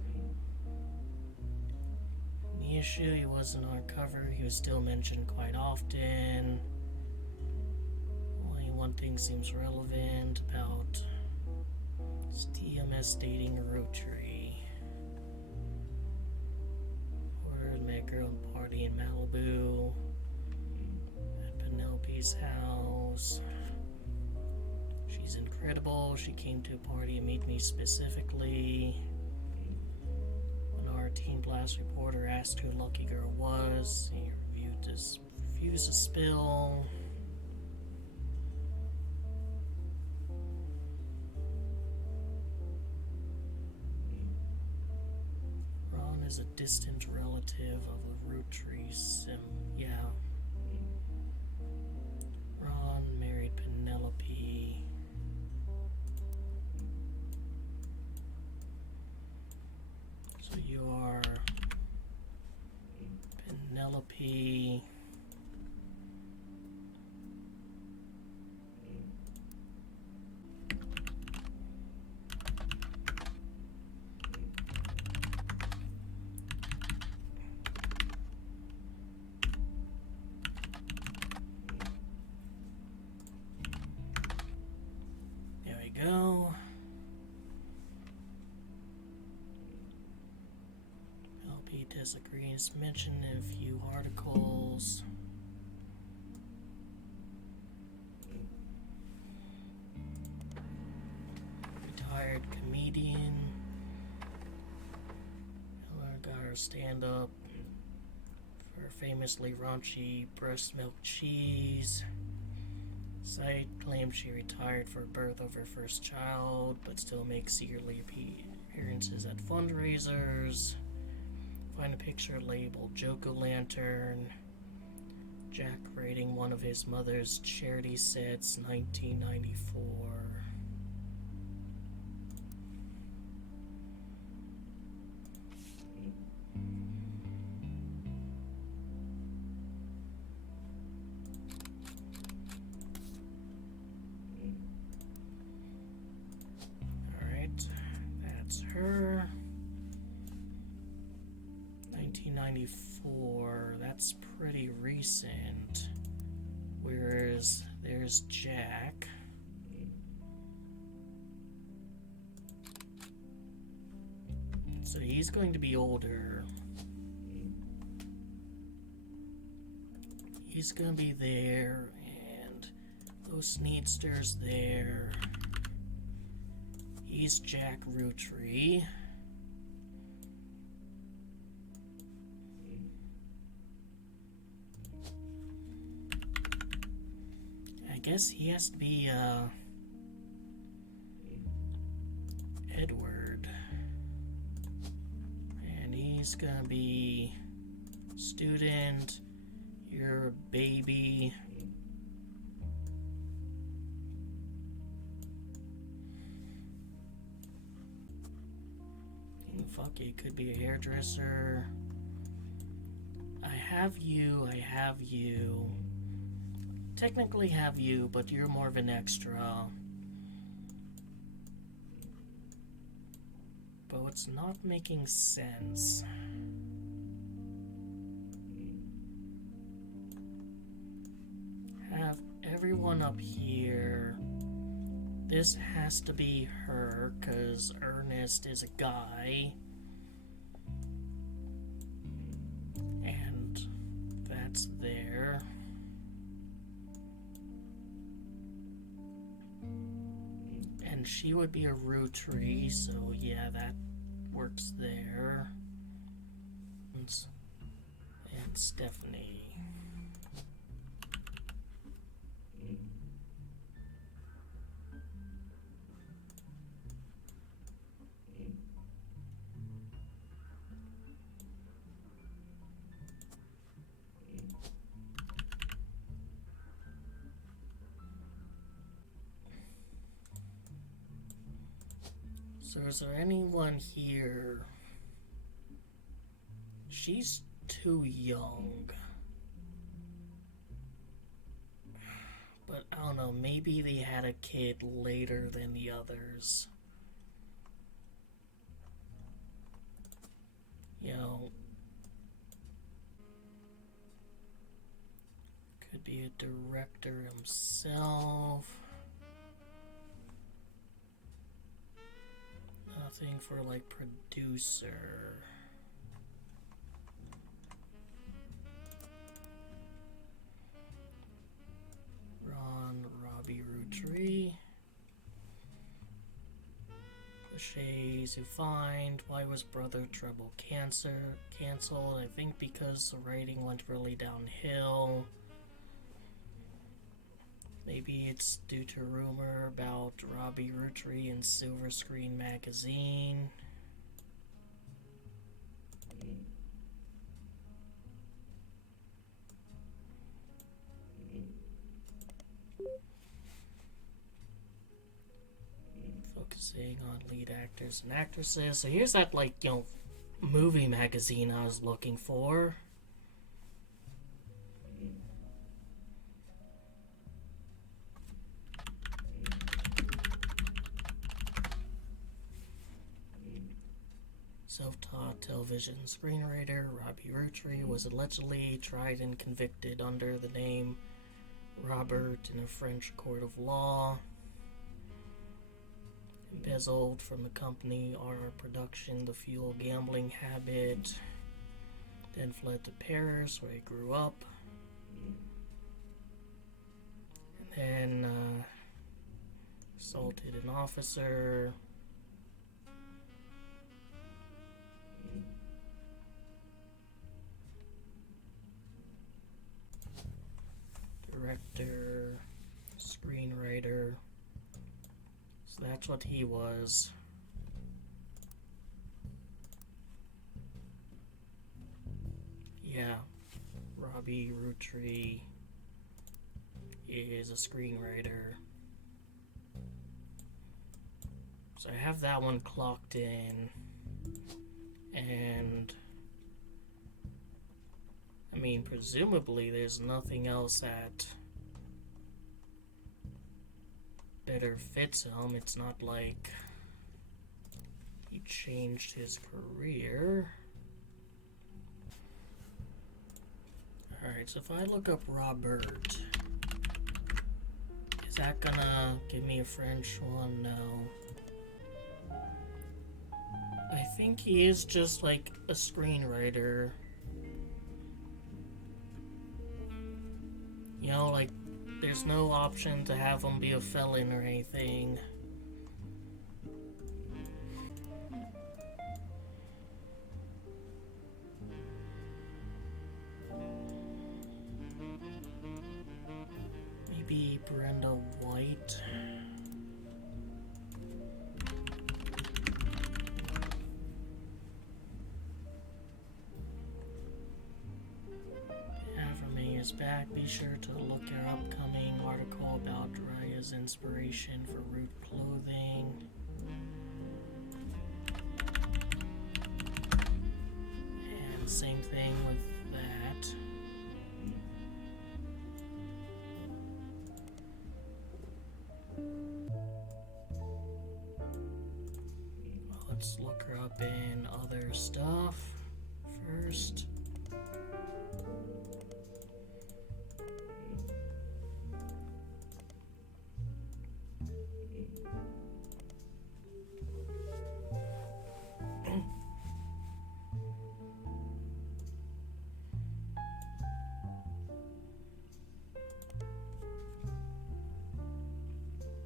In the issue, he wasn't on cover, he was still mentioned quite often. Only one thing seems relevant about TMS dating Roottrees. Ordered met a girl party in Malibu at Penelope's house. She's incredible. She came to a party and meet me specifically. When our Teen Blast reporter asked who Lucky Girl was, he refused to spill. Ron is a distant relative of the Roottrees. Yeah. Ron married Penelope. So you are Penelope. There we go. Penelope disagrees, mentioned in a few articles. Retired comedian. Got her stand-up for famously raunchy breast milk cheese. Site claims she retired for birth of her first child, but still makes yearly appearances at fundraisers. Find a picture labeled Joke-O-Lantern. Jack rating one of his mother's charity sets, 1994. 1994. That's pretty recent. Whereas there's Jack. So he's going to be older. He's gonna be there, and those Sneedsters there. He's Jack Rootree. I guess he has to be, Edward. And he's gonna be student, you're a baby. Fuck, it could be a hairdresser. I have you. Technically have you, but you're more of an extra. But it's not making sense. Have everyone up here. This has to be her, because Ernest is a guy. And that's there. And she would be a Rootree, so yeah, that works there. And Stephanie. So is there anyone here? She's too young. But I don't know, maybe they had a kid later than the others. You know, could be a director himself. Nothing for like producer. Robbie Rootree. Cliches who find why was Brother Trouble canceled? I think because the writing went really downhill. Maybe it's due to rumor about Robbie Rootree in Silver Screen magazine. Focusing on lead actors and actresses. So here's that, like, you know, movie magazine I was looking for. Self-taught television screenwriter Robbie Rootree was allegedly tried and convicted under the name Robert in a French court of law. Embezzled from the company R Production the fuel gambling habit. Then fled to Paris where he grew up. And then assaulted an officer. Director, screenwriter. So that's what he was. Yeah, Robbie Rootree is a screenwriter. So I have that one clocked in. And I mean, presumably there's nothing else that better fits him. It's not like he changed his career. Alright, so if I look up Robert, is that gonna give me a French one? No. I think he is just like a screenwriter. You know, like, there's no option to have him be a felon or anything. Maybe Brenda White. And from many years back, be sure to look our upcoming article about Raya's inspiration for Root clothing. And same thing with that. Let's look her up in other stuff first.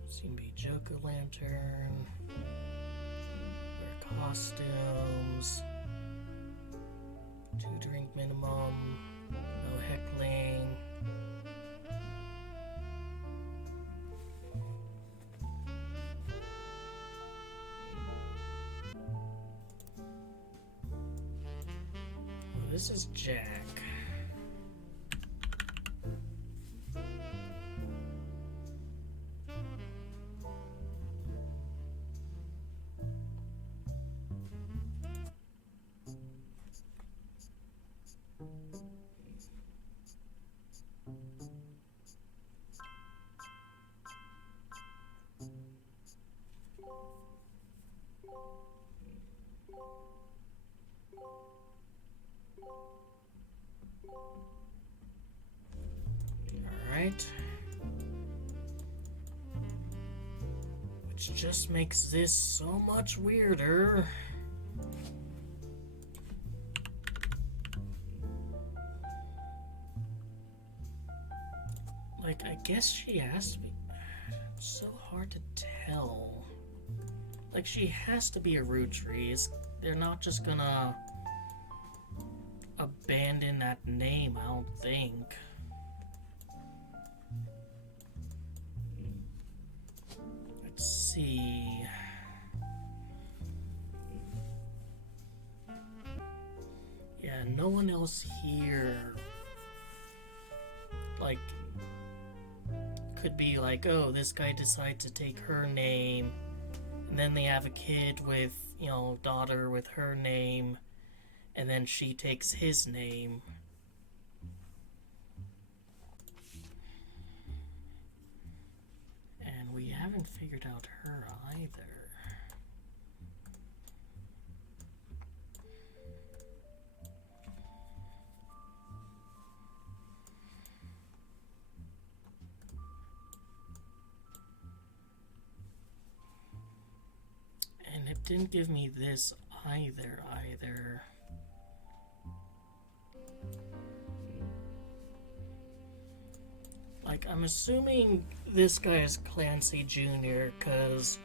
Seem to be Jack-o'-lantern. Wear costumes. 2-drink minimum. No heckling. Well, this is Jack. Alright. Which just makes this so much weirder. Like, I guess she has to be. It's so hard to tell. Like, she has to be a Roottrees. They're not just gonna abandon that name, I don't think. Let's see. Yeah, no one else here, like, could be like, oh, this guy decides to take her name, and then they have a kid with, you know, daughter with her name, and then she takes his name. And we haven't figured out her either. And it didn't give me this either. Like, I'm assuming this guy is Clancy Jr. because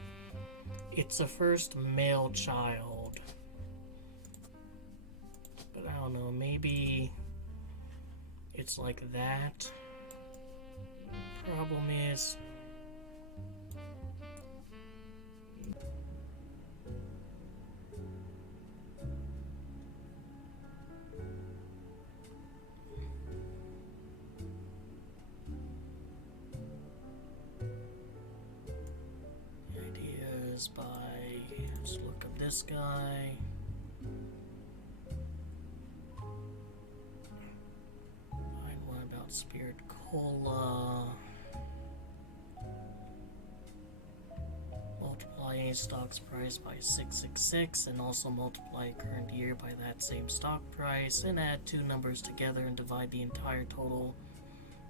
it's the first male child. But I don't know, maybe it's like that. Problem is, ideas by, let's look up this guy. Find one about Spirit Cola. Multiply any stock's price by 666 and also multiply current year by that same stock price and add two numbers together and divide the entire total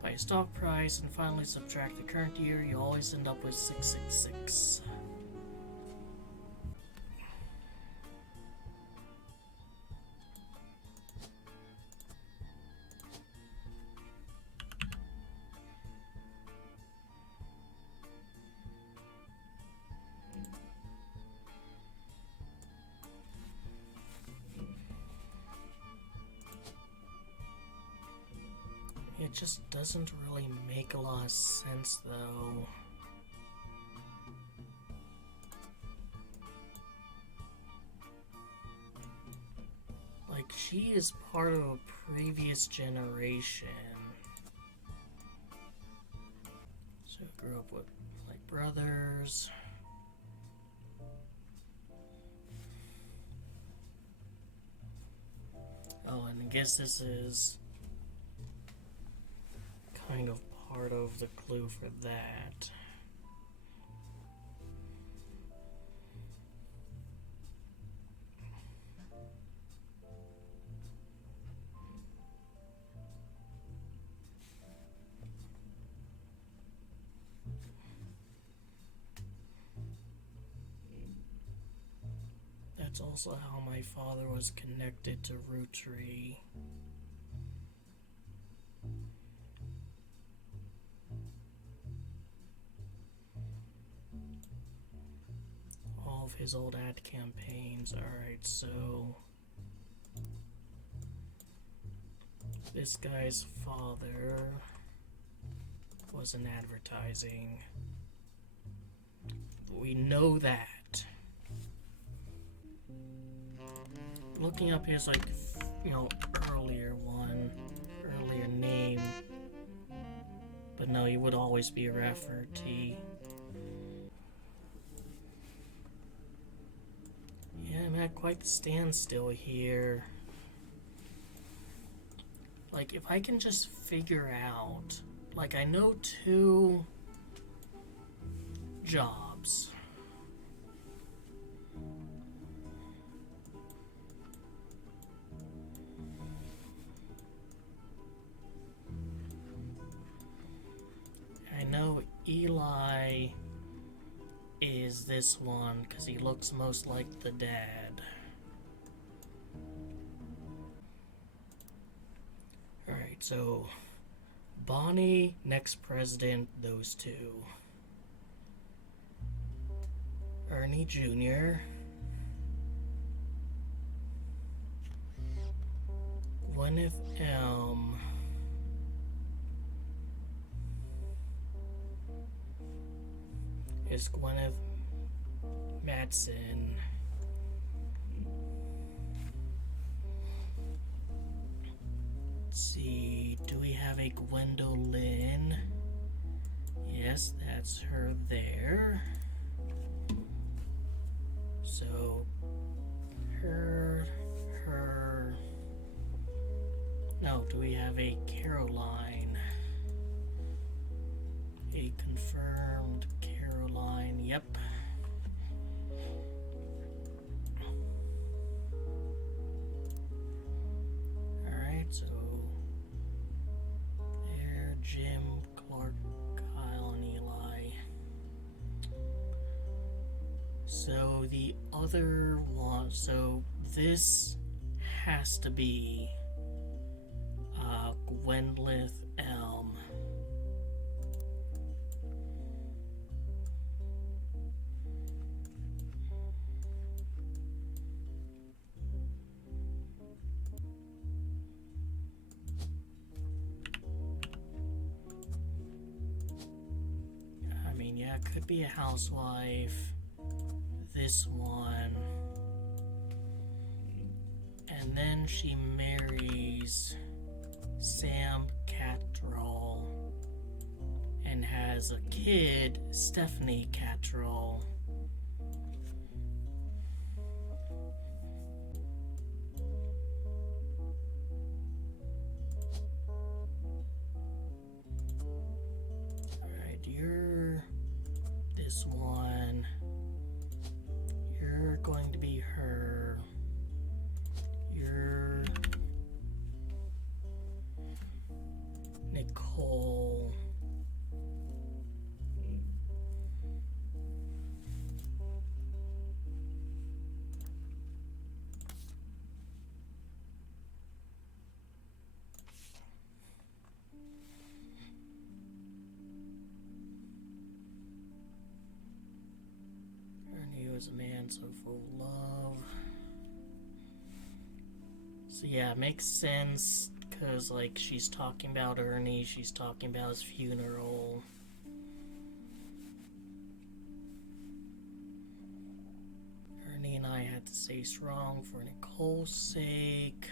by stock price and finally subtract the current year, you always end up with 666. It just doesn't really make a lot of sense, though. Like, she is part of a previous generation. So, grew up with, like, brothers. Oh, and I guess this is kind of part of the clue for that. That's also how my father was connected to Roottrees. All of his old ad campaigns. Alright, so this guy's father was in advertising. We know that. Looking up his, like, earlier name. But no, he would always be a Rafferty. Yeah, I'm at quite the standstill here. Like, if I can just figure out, like, I know two jobs. I know Eli is this one because he looks most like the dad. Alright, so Bonnie, next president, those two. Ernie Jr., Gwyneth M., is Gwyneth Madsen. Let's see, do we have a Gwendolyn? Yes, that's her there. So, her. No, do we have a Caroline? A confirmed Caroline, yep. Alright, so there, Jim, Clark, Kyle, and Eli. So the other one, so this has to be Gwendolyn Elm. I mean, yeah, it could be a housewife. This one. And then she marries Sam Cattrall and has a kid, Stephanie Cattrall. Alright, you're this one. Ernie was a man so full of love. So yeah, it makes sense, because, like, she's talking about Ernie, she's talking about his funeral. Ernie and I had to stay strong for Nicole's sake.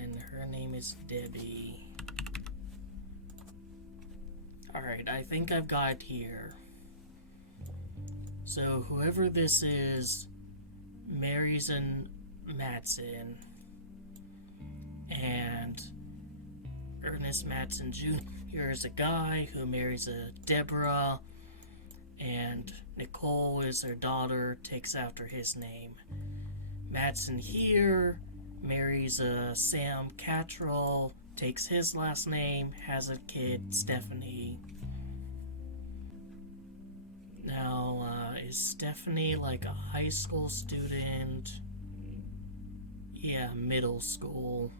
And her name is Debbie. Alright, I think I've got it here. So, whoever this is marries a Matson, and Ernest Matson Jr. is a guy who marries a Deborah, and Nicole is her daughter, takes after his name. Matson here marries a Sam Cattrall, takes his last name, has a kid, Stephanie. Now, is Stephanie like a high school student? Yeah, middle school.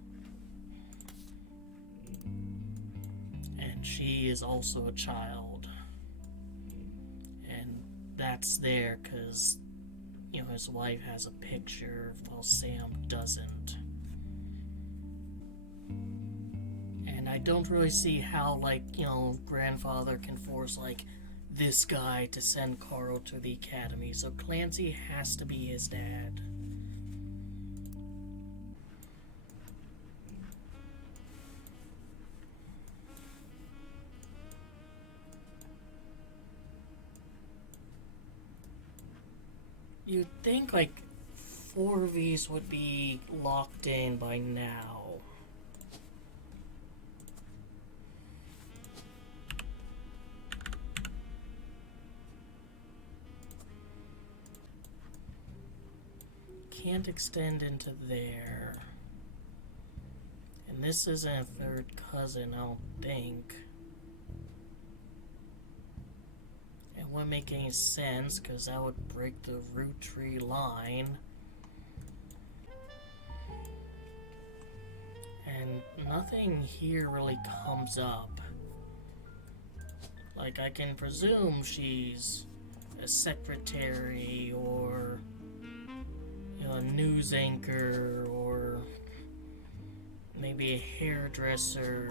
And she is also a child. And that's there because, you know, his wife has a picture while Sam doesn't. And I don't really see how, like, you know, grandfather can force, like, this guy to send Carl to the academy. So Clancy has to be his dad. You'd think, like, 4 of these would be locked in by now. Can't extend into there. And this isn't a third cousin, I don't think. It wouldn't make any sense, because that would break the Roottrees line. And nothing here really comes up. Like, I can presume she's a secretary, or, you know, a news anchor, or maybe a hairdresser.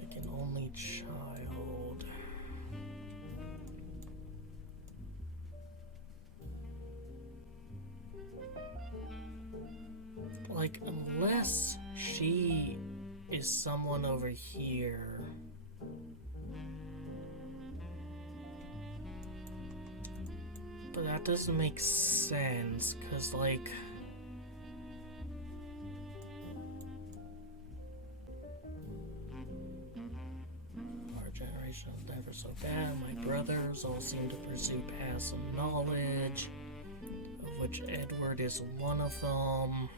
Like an only child. Like, unless she is someone over here. But that doesn't make sense, because, like, our generation was never so bad. My brothers all seem to pursue paths of knowledge, of which Edward is one of them.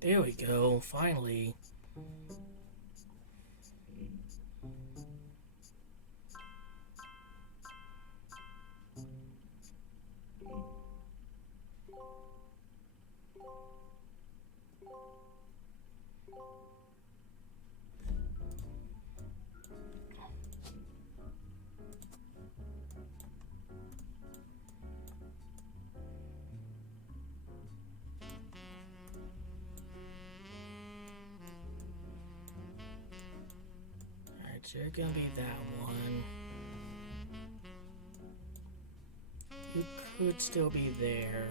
There we go, finally. So you're gonna be that one. You could still be there.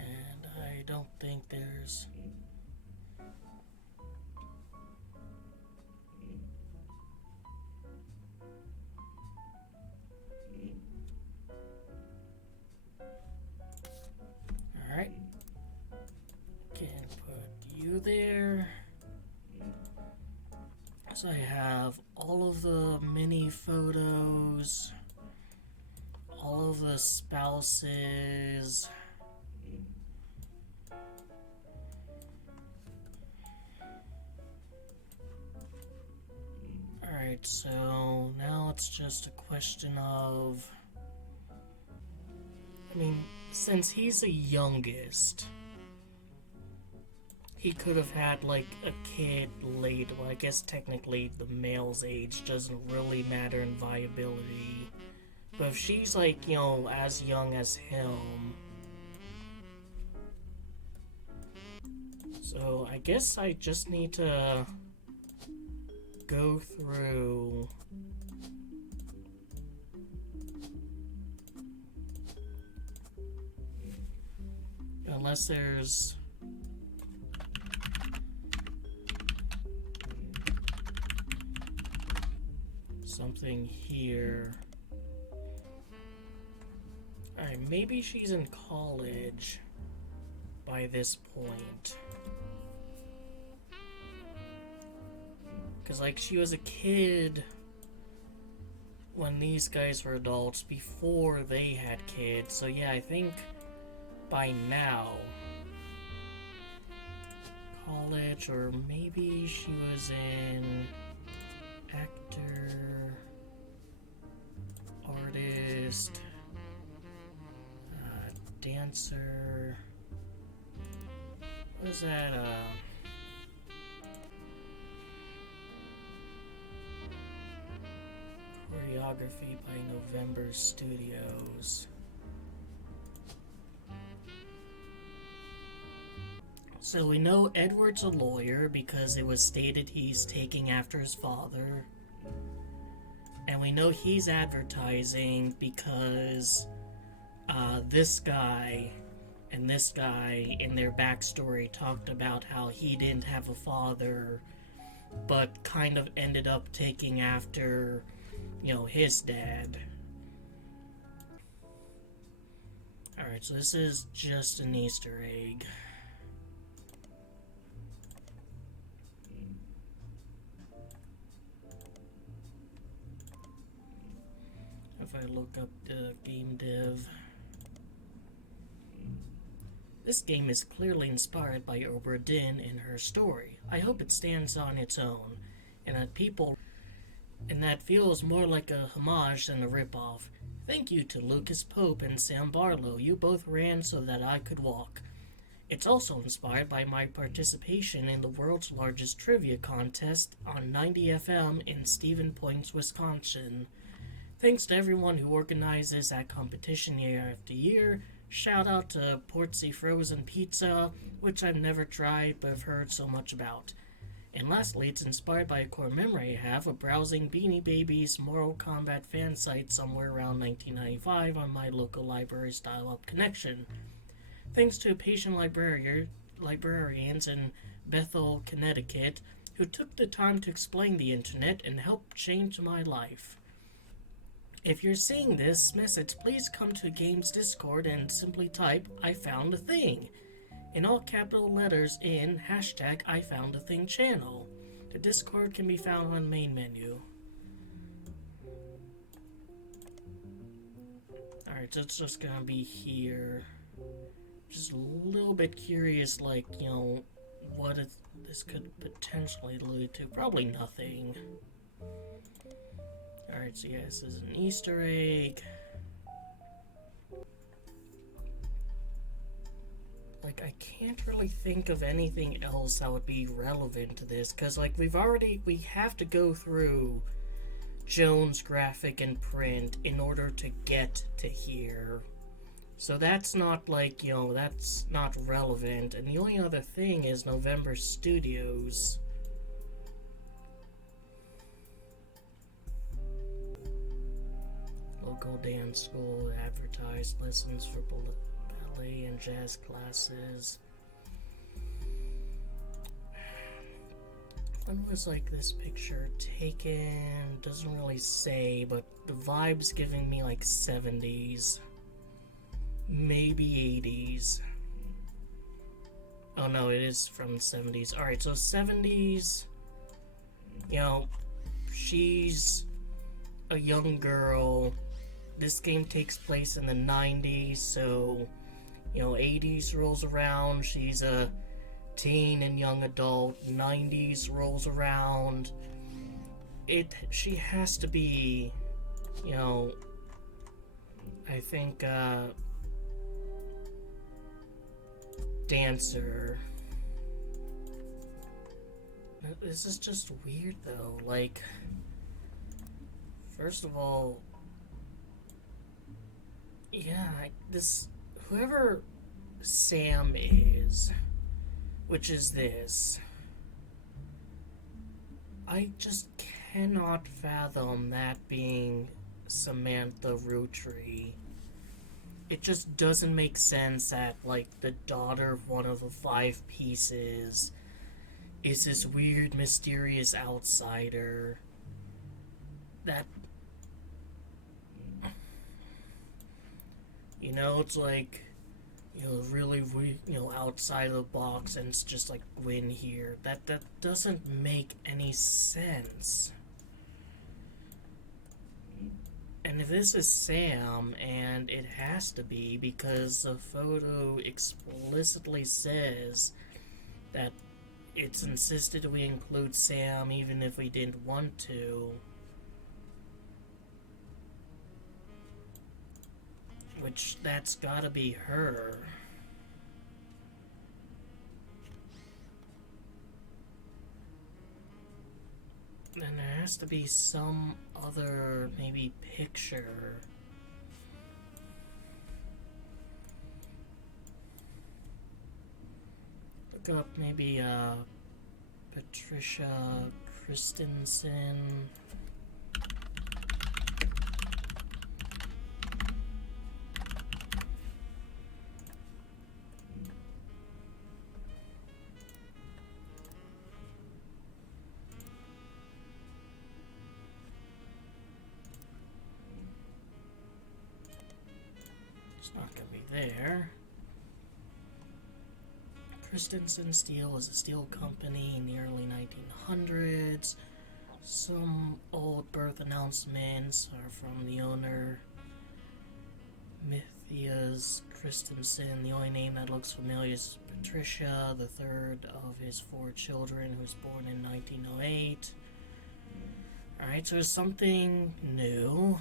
And I don't think there's... Alright. Can put you there. So I have all of the mini photos, all of the spouses. Alright, so now it's just a question of... I mean, since he's the youngest, he could have had, like, a kid late. Well, I guess technically the male's age doesn't really matter in viability. But if she's, like, you know, as young as him... So, I guess I just need to go through... Unless there's... something here. Alright, maybe she's in college by this point. Because, like, she was a kid when these guys were adults, before they had kids. So, yeah, I think by now, college, or maybe she was in actor, artist, dancer. What was that? Choreography by November Studios. So we know Edward's a lawyer because it was stated he's taking after his father. And we know he's advertising because this guy and this guy in their backstory talked about how he didn't have a father, but kind of ended up taking after, you know, his dad. Alright, so this is just an Easter egg. If I look up the game dev. This game is clearly inspired by Obra Dinn and her story. I hope it stands on its own, and that feels more like a homage than a ripoff. Thank you to Lucas Pope and Sam Barlow. You both ran so that I could walk. It's also inspired by my participation in the world's largest trivia contest on 90 FM in Stevens Point, Wisconsin. Thanks to everyone who organizes that competition year after year. Shout out to Portsea Frozen Pizza, which I've never tried but have heard so much about. And lastly, it's inspired by a core memory I have of browsing Beanie Babies' Mortal Kombat fan site somewhere around 1995 on my local library's dial-up connection. Thanks to patient librarians in Bethel, Connecticut, who took the time to explain the internet and helped change my life. If you're seeing this message, please come to the game's Discord and simply type, I found a thing, in all capital letters in hashtag I found a thing channel. The Discord can be found on the main menu. Alright, so it's just gonna be here. Just a little bit curious, like, you know, what this could potentially lead to. Probably nothing. Alright, so yeah, this is an Easter egg. like, I can't really think of anything else that would be relevant to this, because, like, we have to go through Jones graphic and print in order to get to here. So that's not, like, that's not relevant. And the only other thing is November Studios. Local dance school advertised lessons for ballet and jazz classes. When was, like, this picture taken? Doesn't really say, but the vibe's giving me, like, 70s. Maybe 80s. Oh no, it is from 70s. Alright, so 70s. She's a young girl. This game takes place in the 90s, so, 80s rolls around. She's a teen and young adult. 90s rolls around. She has to be, I think, dancer. This is just weird though. Like, first of all, whoever Sam is, which is this, I just cannot fathom that being Samantha Roottrees. It just doesn't make sense that, like, the daughter of one of the 5 pieces is this weird, mysterious outsider that, it's like, really, outside of the box, and it's just like Gwyn here. That doesn't make any sense. And if this is Sam, and it has to be because the photo explicitly says that it's insisted we include Sam even if we didn't want to. Which, that's gotta be her. Then there has to be some other, maybe, picture. Look up maybe Patricia Christensen. It's not gonna be there. Christensen Steel is a steel company in the early 1900s. Some old birth announcements are from the owner, Matthias Christensen. The only name that looks familiar is Patricia, the third of his 4 children, who was born in 1908. Alright, so there's something new.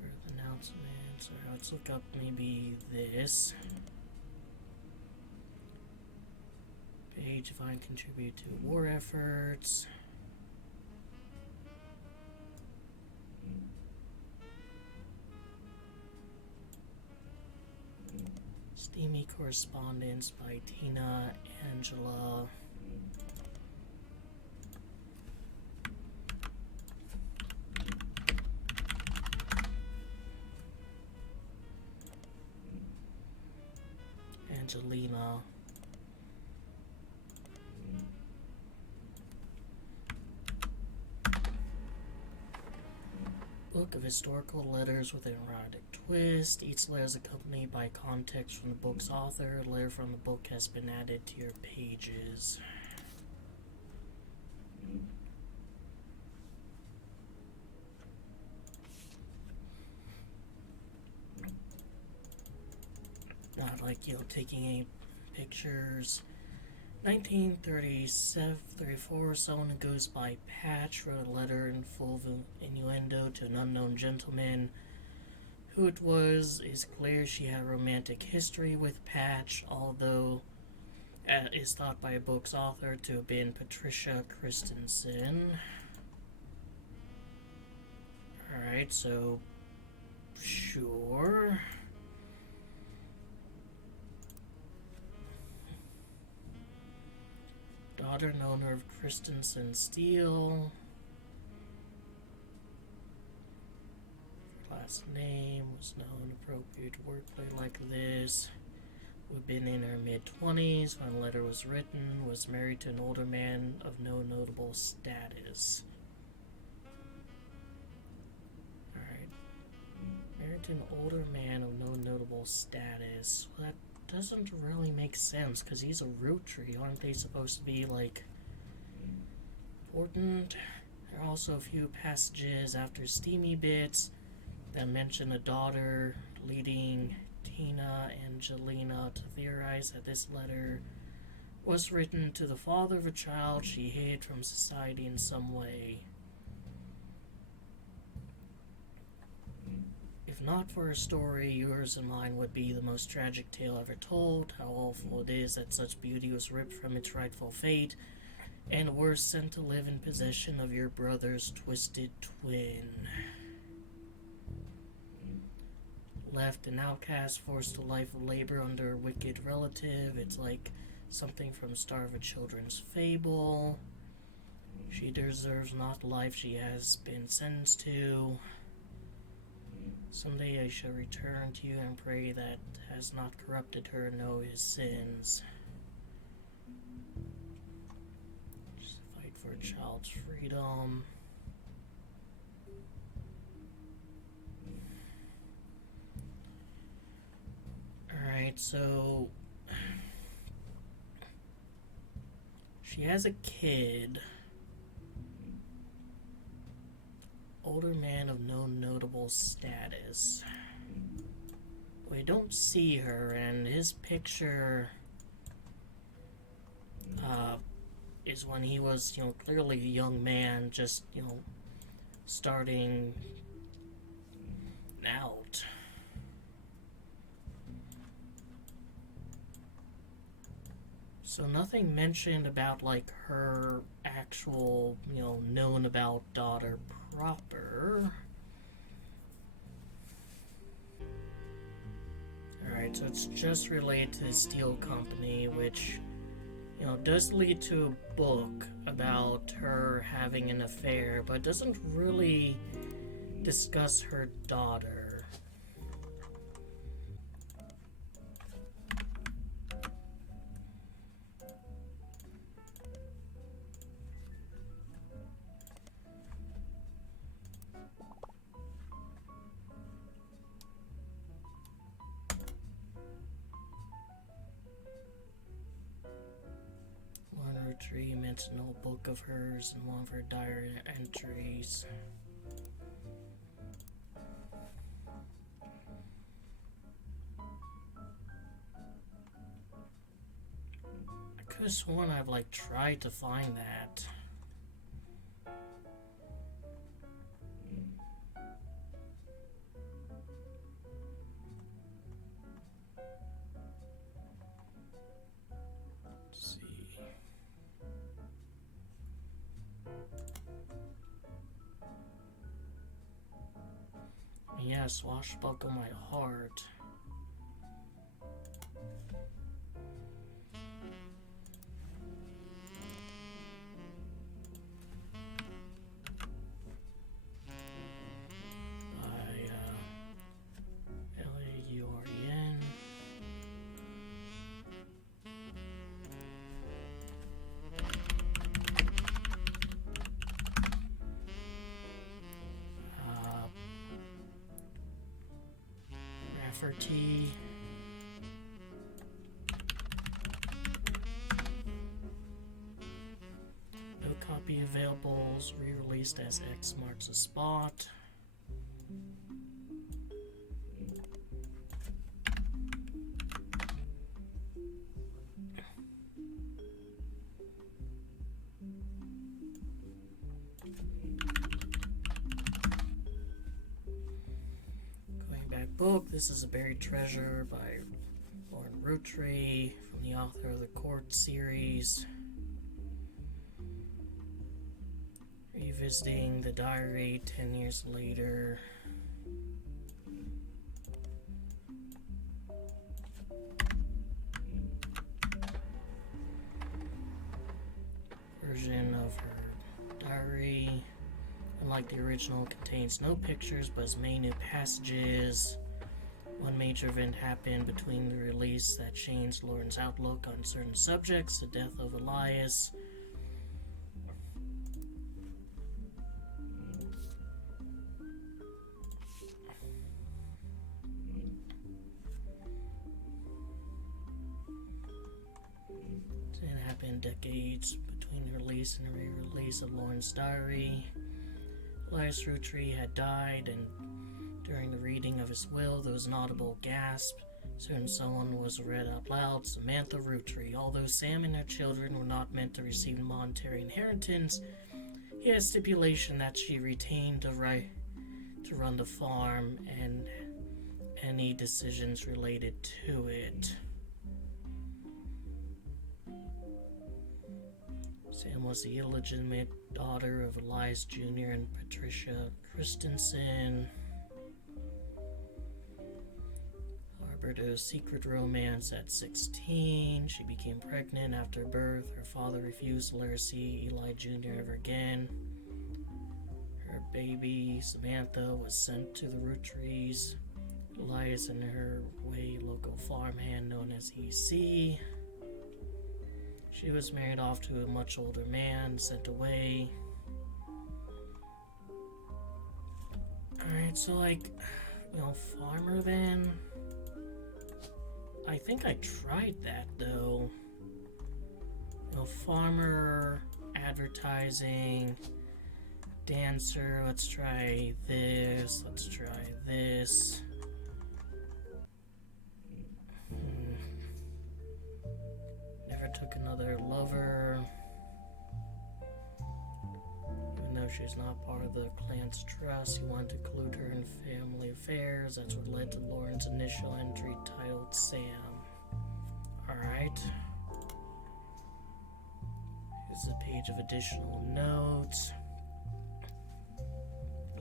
Birth announcements. Alright, let's look up maybe this. Page if I contribute to war efforts. Steamy correspondence by Tina Angela. Angelina. Book of historical letters with an erotic twist. Each letter is accompanied by context from the book's author. A letter from the book has been added to your pages. Not like, taking any pictures. 1934, someone who goes by Patch wrote a letter in full of innuendo to an unknown gentleman who it was is clear. She had a romantic history with Patch, although is thought by a book's author to have been Patricia Christensen. Alright, so sure. Daughter and owner of Christensen Steel. Last name was known appropriate wordplay like this. Would have been in her mid-20s when the letter was written. Was married to an older man of no notable status. Alright. Married to an older man of no notable status. Well, that doesn't really make sense because he's a Roottrees. Aren't they supposed to be, like, important? There are also a few passages after steamy bits that mention a daughter leading Tina and Jelena to theorize that this letter was written to the father of a child she hid from society in some way. If not for her story, yours and mine would be the most tragic tale ever told. How awful it is that such beauty was ripped from its rightful fate, and worse, sent to live in possession of your brother's twisted twin. Left an outcast, forced to life of labor under a wicked relative. It's like something from Starve a Children's Fable. She deserves not the life she has been sentenced to. Someday I shall return to you and pray that has not corrupted her know his sins. Just fight for a child's freedom. Alright, so she has a kid. Older man of no notable status. We don't see her, and his picture is when he was, clearly a young man, just, starting out. So nothing mentioned about, like, her actual, known about daughter proper. Alright, so it's just related to the steel company, which, does lead to a book about her having an affair, but doesn't really discuss her daughter. Roottrees mentioned an old book of hers in one of her diary entries. I could have sworn I've tried to find that. Yeah, swashbuckle my heart. By L-A-U-R-E-N. Rafferty. No copy available. Re-released as X marks the spot. my book. This is A Buried Treasure by Lauren Roottrees, from the author of the Court series. Revisiting the diary 10 years later. Version of her diary, unlike the original, contains no pictures but as many new passages. One major event happened between the release that changed Lauren's outlook on certain subjects: the death of Elias. It happened decades between the release and the re-release of Lauren's diary. Elias Roottrees had died, and during the reading of his will, there was an audible gasp. Soon someone was read out loud: Samantha Roottrees. Although Sam and her children were not meant to receive monetary inheritance, he had a stipulation that she retained the right to run the farm and any decisions related to it. Sam was the illegitimate daughter of Elias Jr. and Patricia Christensen. Harbored a secret romance at 16. She became pregnant after birth. Her father refused to let her see Eli Jr. ever again. Her baby, Samantha, was sent to the Roottrees. Elias and her way local farmhand known as EC. She was married off to a much older man, sent away. Alright, so farmer then? I think I tried that though. Farmer, advertising, dancer, let's try this, let's try this. Took another lover, even though she's not part of the clan's trust. He wanted to include her in family affairs. That's what led to Lauren's initial entry titled Sam. Alright, here's a page of additional notes.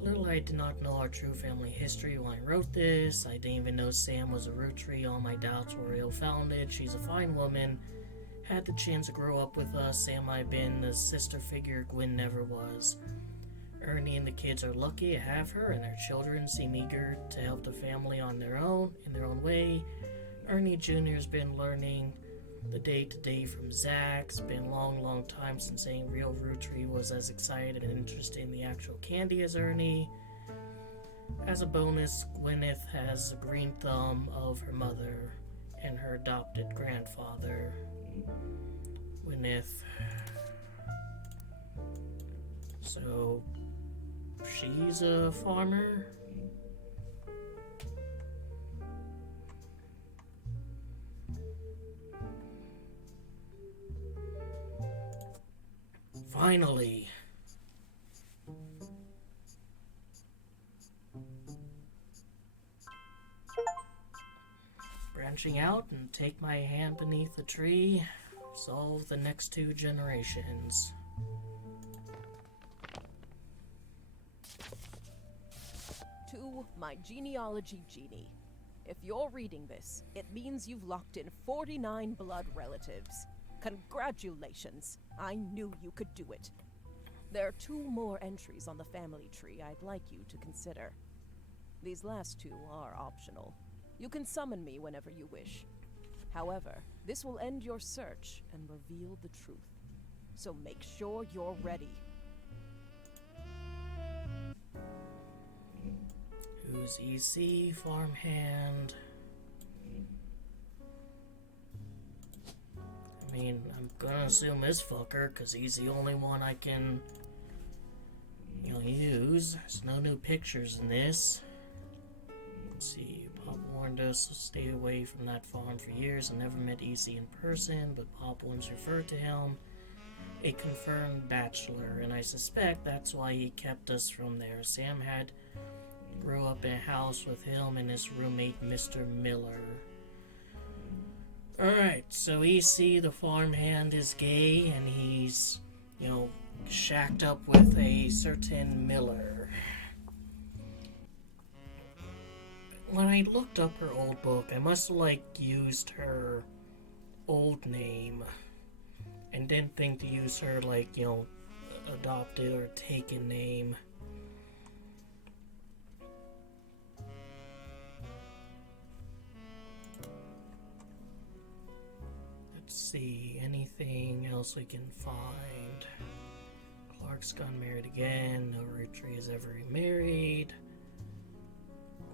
Little I did not know our true family history when I wrote this. I didn't even know Sam was a Roottrees. All my doubts were ill-founded. She's a fine woman. Had the chance to grow up with us. Sam might have been the sister figure Gwen never was. Ernie and the kids are lucky to have her, and their children seem eager to help the family in their own way. Ernie Jr. has been learning the day-to-day from Zach. It's been a long time since any real Roottrees was as excited and interested in the actual candy as Ernie. As a bonus, Gwyneth has a green thumb of her mother and her adopted grandfather. Gwyneth. So, she's a farmer? Finally. Branching out and take my hand beneath the tree. Solve the next 2 generations. To my genealogy genie. If you're reading this, it means you've locked in 49 blood relatives. Congratulations. I knew you could do it. There are 2 more entries on the family tree I'd like you to consider. These last 2 are optional. You can summon me whenever you wish. However, this will end your search and reveal the truth. So make sure you're ready. Who's EC? Farmhand. I mean, I'm gonna assume this fucker, because he's the only one I can, use. There's no new pictures in this. Let's see. Pop warned us to stay away from that farm for years and never met EC in person, but Pop once referred to him a confirmed bachelor, and I suspect that's why he kept us from there. Sam had grew up in a house with him and his roommate, Mr. Miller. Alright, so EC, the farmhand, is gay and he's, shacked up with a certain Miller. When I looked up her old book, I must have, used her old name and didn't think to use her, adopted or taken name. Let's see, anything else we can find? Clark's gotten married again. No Roottrees is ever remarried.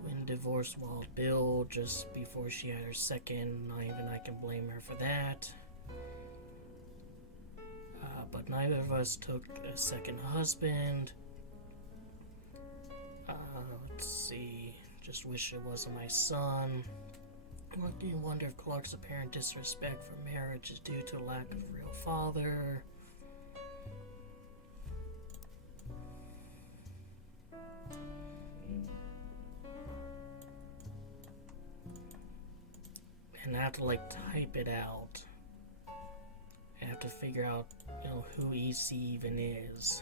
Gwen divorced Wild Bill just before she had her second. Not even I can blame her for that. But neither of us took a second husband. Let's see. Just wish it wasn't my son. What do you wonder if Clark's apparent disrespect for marriage is due to a lack of a real father? And I have to type it out. I have to figure out, who EC even is.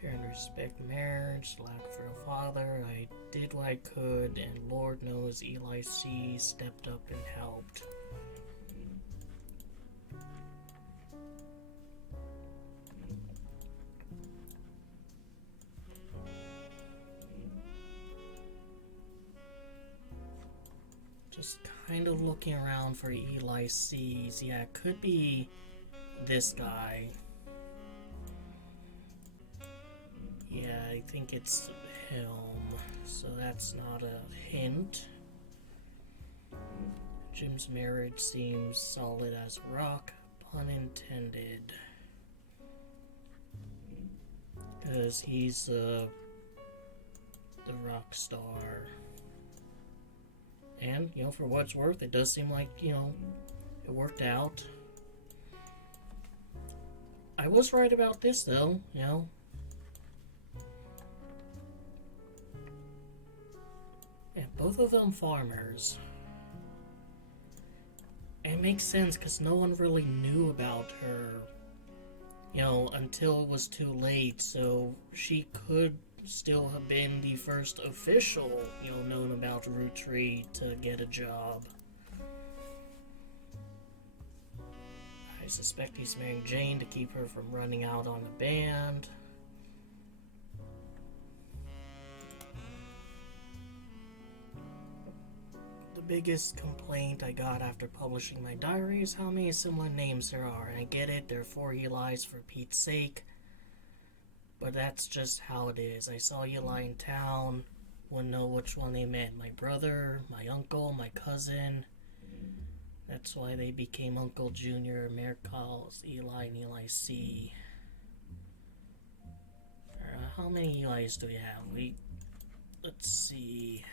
Parent respect marriage, lack for a father. I did what I could, and Lord knows Eli C. stepped up and helped. Just kind of looking around for Eli C's. Yeah, it could be this guy. Yeah, I think it's him. So that's not a hint. Jim's marriage seems solid as rock, pun intended. Because he's the rock star. And, for what it's worth, it does seem like, it worked out. I was right about this, though, Yeah, both of them farmers. And it makes sense, because no one really knew about her, until it was too late, so she could still have been the first official, known about Roottrees to get a job. I suspect he's marrying Jane to keep her from running out on the band. The biggest complaint I got after publishing my diary is how many similar names there are. And I get it, there are 4 Eli's for Pete's sake. But that's just how it is. I saw Eli in town, wouldn't know which one they meant. My brother, my uncle, my cousin. That's why they became Uncle Junior, Merrick calls Eli and Eli C. How many Eli's do we have? Let's see.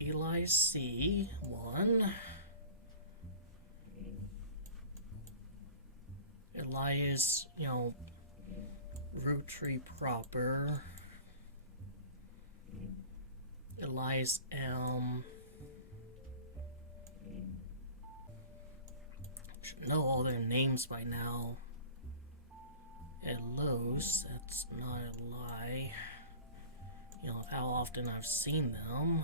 Eli C, 1. Elias, Roottrees proper. Elias M. Should know all their names by now. Elos, that's not a lie. How often I've seen them.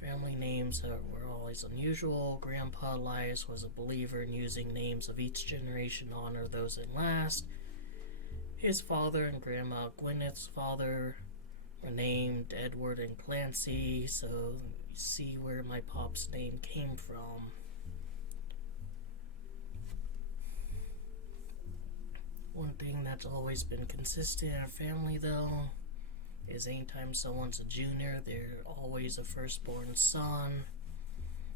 Family names were always unusual. Grandpa Elias was a believer in using names of each generation to honor those that last. His father and Grandma Gwyneth's father were named Edward and Clancy, so you see where my pop's name came from. One thing that's always been consistent in our family, though, is anytime someone's a junior, they're always a firstborn son.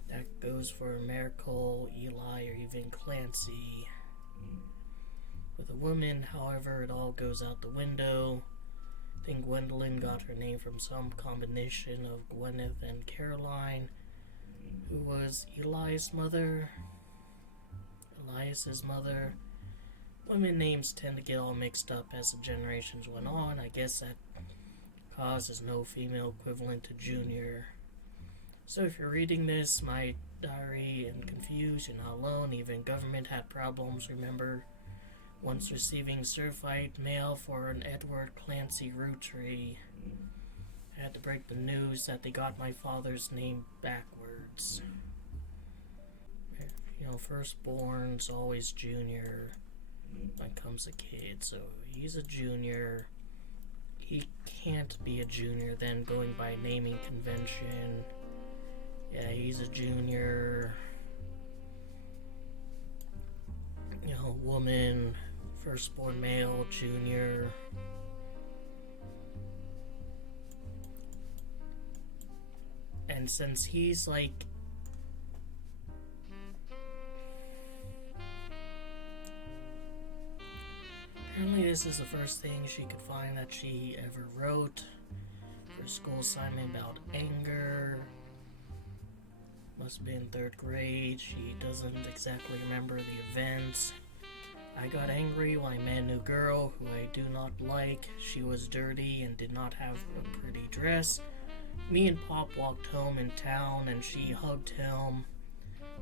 That goes for Miracle, Eli, or even Clancy. With a woman, however, it all goes out the window. I think Gwendolyn got her name from some combination of Gwyneth and Caroline, who was Eli's mother. Elias's mother. Women names tend to get all mixed up as the generations went on. I guess that causes no female equivalent to Junior. So if you're reading this, my diary and confused, you're not alone. Even government had problems. Remember once receiving certified mail for an Edward Clancy Rootree. I had to break the news that they got my father's name backwards. You know, firstborn's always Junior when it comes to kids, so he's a junior. He can't be a junior then, going by naming convention. Yeah, he's a junior. You know, woman, firstborn male, junior. And since he's like apparently this is the first thing she could find that she ever wrote for school assignment about anger. Must have been 3rd grade. She doesn't exactly remember the events. I got angry when I met a new girl who I do not like. She was dirty and did not have a pretty dress. Me and Pop walked home in town and she hugged him.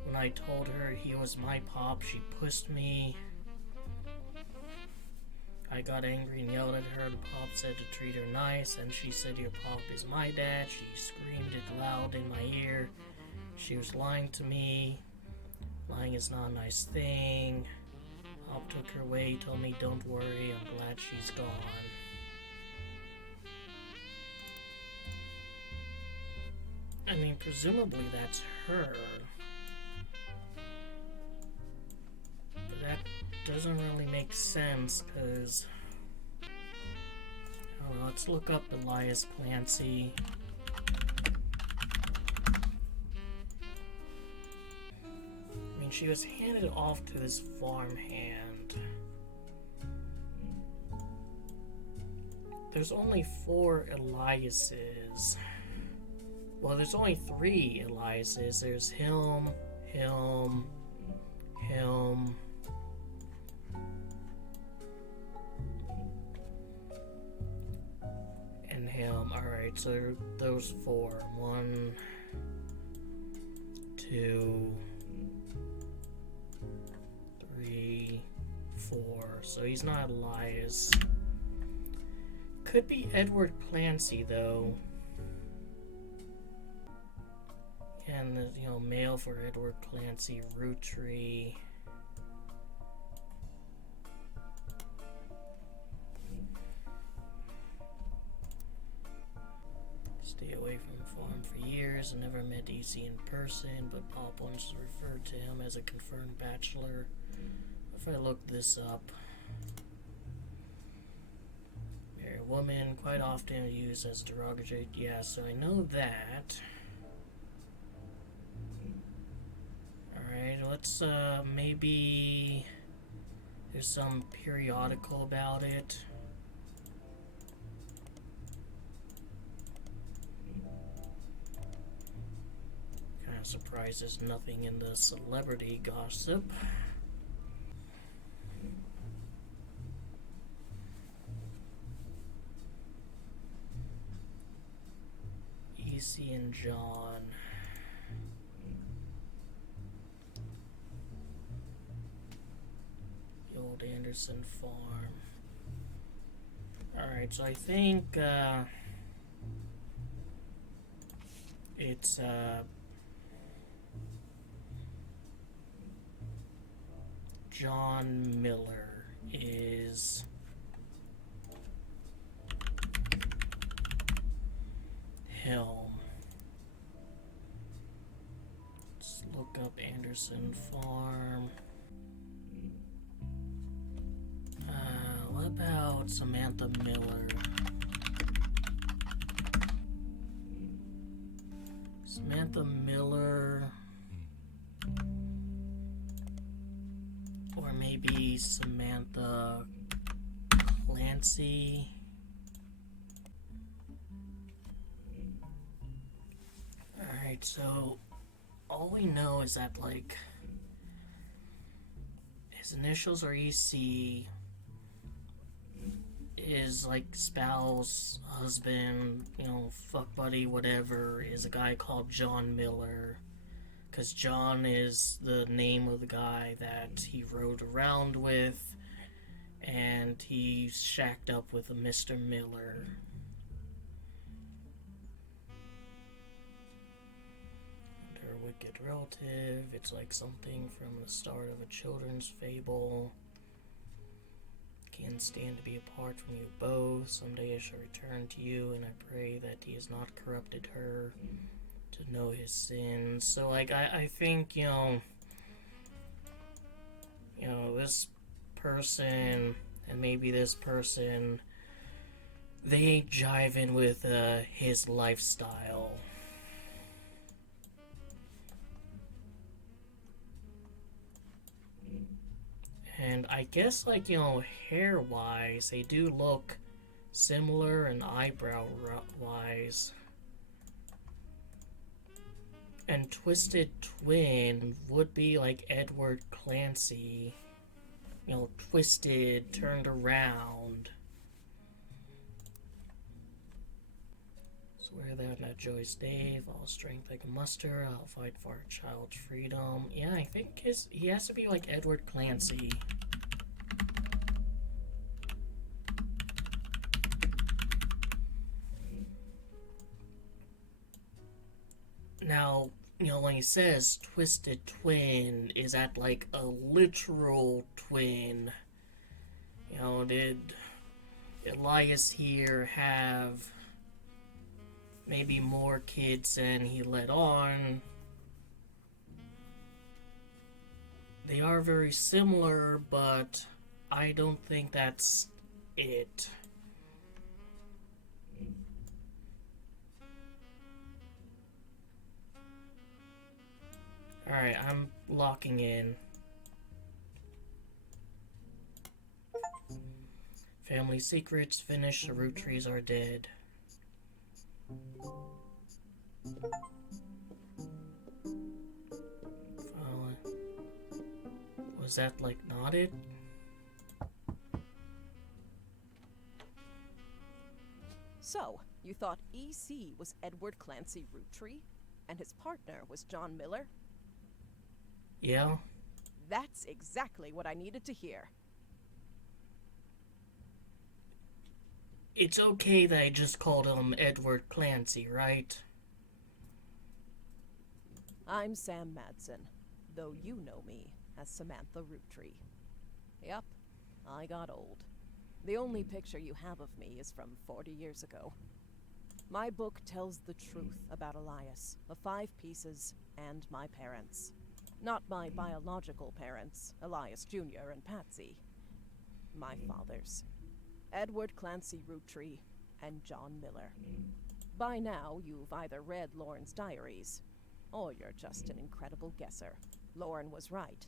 When I told her he was my Pop, she pushed me. I got angry and yelled at her, and Pop said to treat her nice, and she said your Pop is my dad. She screamed it loud in my ear. She was lying to me. Lying is not a nice thing. Pop took her away, told me don't worry, I'm glad she's gone. I mean, presumably that's her. But that doesn't really make sense, because I don't know, let's look up Elias Clancy. I mean, she was handed off to this farmhand. There's only 4 Eliases. Well, there's only 3 Eliases. There's him, and him. Alright, so those 4. 1, 2, 3, 4. So he's not Elias. Could be Edward Clancy, though. And the, you know, mail for Edward Clancy, Roottrees. Stay away from the farm for years and never met EC in person, but Pop once referred to him as a confirmed bachelor. If I look this up, married woman, quite often used as derogatory. Yeah, so I know that. Alright, let's maybe there's some periodical about it. Kind of surprised there's nothing in the celebrity gossip. EC and John. The old Anderson farm. Alright, so I think it's John Miller is Helm. Let's look up Anderson Farm. What about Samantha Miller? Samantha Miller. Or maybe Samantha Clancy. Alright, so all we know is that, like, his initials are EC. His like spouse, husband, fuck buddy, whatever, is a guy called John Miller. Because John is the name of the guy that he rode around with, and he's shacked up with a Mr. Miller. And her wicked relative, it's like something from the start of a children's fable. Can't stand to be apart from you both. Someday I shall return to you, and I pray that he has not corrupted her to know his sins. So, like, I think, this person and maybe this person, they ain't jiving with his lifestyle. And I guess, like, hair-wise, they do look similar, and eyebrow-wise. And Twisted Twin would be like Edward Clancy. Twisted, turned around. Swear that I'm not Joyce Dave. All strength I can muster. I'll fight for our child's freedom. Yeah, I think he has to be like Edward Clancy. Now, when he says Twisted Twin, is that like a literal twin? Did Elias here have maybe more kids than he let on? They are very similar, but I don't think that's it. Alright, I'm locking in. Family secrets finished, the Roottrees are dead. Was that, like, not it? So, you thought EC was Edward Clancy Roottree, and his partner was John Miller? Yeah? That's exactly what I needed to hear. It's okay that I just called him Edward Clancy, right? I'm Sam Madsen, though you know me as Samantha Roottree. Yep, I got old. The only picture you have of me is from 40 years ago. My book tells the truth about Elias, the 5 pieces, and my parents. Not my biological parents, Elias Jr. and Patsy. My fathers. Edward Clancy Roottree and John Miller. By now, you've either read Lauren's diaries, or you're just an incredible guesser. Lauren was right.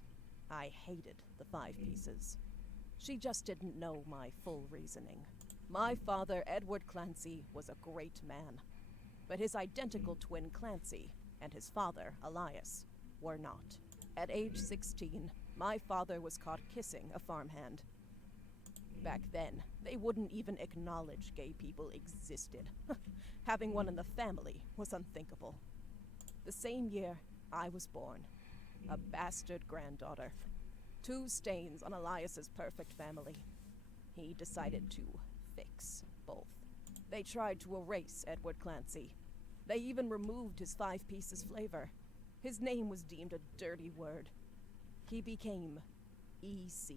I hated the 5 pieces. She just didn't know my full reasoning. My father, Edward Clancy, was a great man. But his identical twin Clancy and his father, Elias, were not. At age 16, my father was caught kissing a farmhand. Back then, they wouldn't even acknowledge gay people existed. Having one in the family was unthinkable. The same year, I was born. A bastard granddaughter. 2 stains on Elias's perfect family. He decided to fix both. They tried to erase Edward Clancy. They even removed his 5 pieces flavor. His name was deemed a dirty word. He became EC.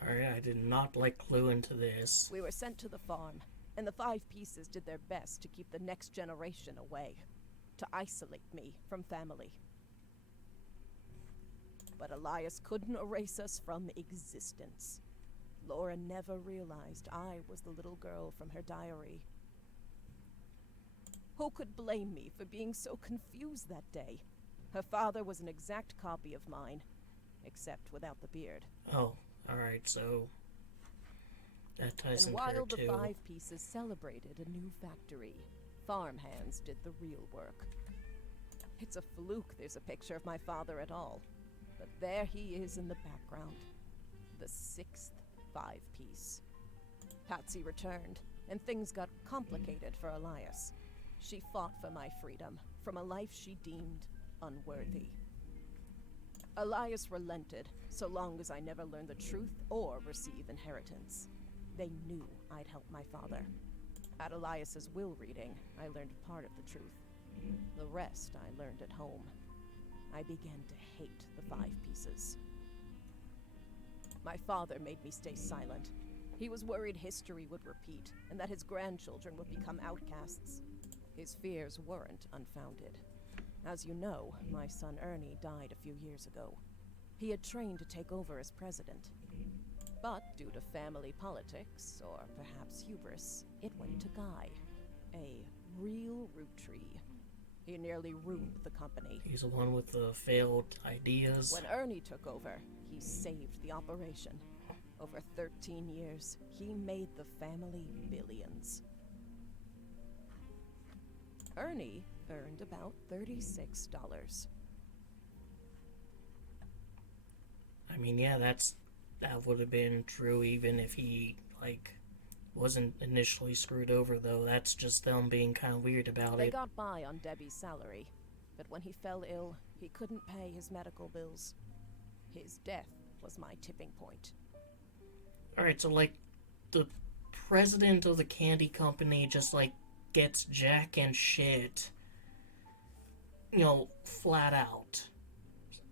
Alright, I did not like clue into this. We were sent to the farm, and the 5 pieces did their best to keep the next generation away, to isolate me from family. But Elias couldn't erase us from existence. Laura never realized I was the little girl from her diary. Who could blame me for being so confused that day? Her father was an exact copy of mine, except without the beard. Oh, alright, so that ties And into her while the too. 5 Pieces celebrated a new factory, farmhands did the real work. It's a fluke there's a picture of my father at all. But there he is in the background. The 6th 5-piece. Patsy returned, and things got complicated for Elias. She fought for my freedom, from a life she deemed unworthy. Elias relented, so long as I never learned the truth or receive inheritance. They knew I'd help my father. At Elias's will reading, I learned part of the truth. The rest I learned at home. I began to hate the 5 Pieces. My father made me stay silent. He was worried history would repeat, and that his grandchildren would become outcasts. His fears weren't unfounded. As you know, my son Ernie died a few years ago. He had trained to take over as president. But due to family politics, or perhaps hubris, it went to Guy. A real Roottrees. He nearly ruined the company. He's the one with the failed ideas. When Ernie took over, he saved the operation. Over 13 years, he made the family billions. Ernie earned about $36. I mean, yeah, that would have been true even if he, wasn't initially screwed over, though. That's just them being kind of weird about They it. got by on Debbie's salary, but when he fell ill, he couldn't pay his medical bills. His death was my tipping point. Alright, so, the president of the candy company just, gets jack and shit. Flat out.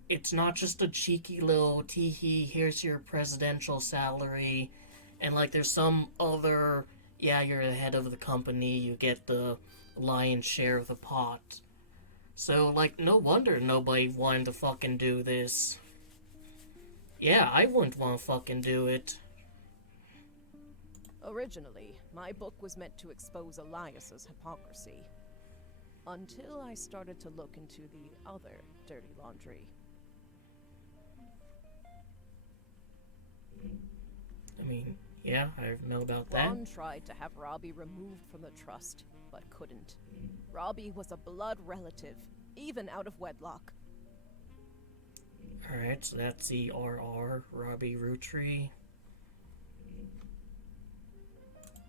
It's not just a cheeky little tee-hee, here's your presidential salary, and, there's some other, yeah, you're the head of the company, you get the lion's share of the pot. So, no wonder nobody wanted to fucking do this. Yeah, I wouldn't want to fucking do it. Originally, my book was meant to expose Elias's hypocrisy. Until I started to look into the other dirty laundry. I mean, yeah, I know about that. Ron tried to have Robbie removed from the trust, but couldn't. Robbie was a blood relative, even out of wedlock. Alright, so that's the RR, Robbie Roottrees.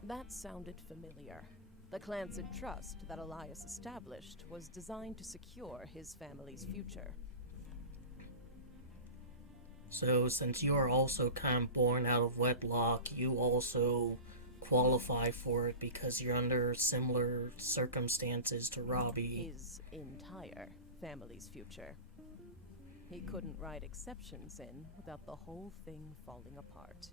That sounded familiar. The Clancid Trust that Elias established was designed to secure his family's future. So, since you are also kind of born out of wedlock, you also qualify for it because you're under similar circumstances to Robbie. His entire family's future. He couldn't write exceptions in without the whole thing falling apart.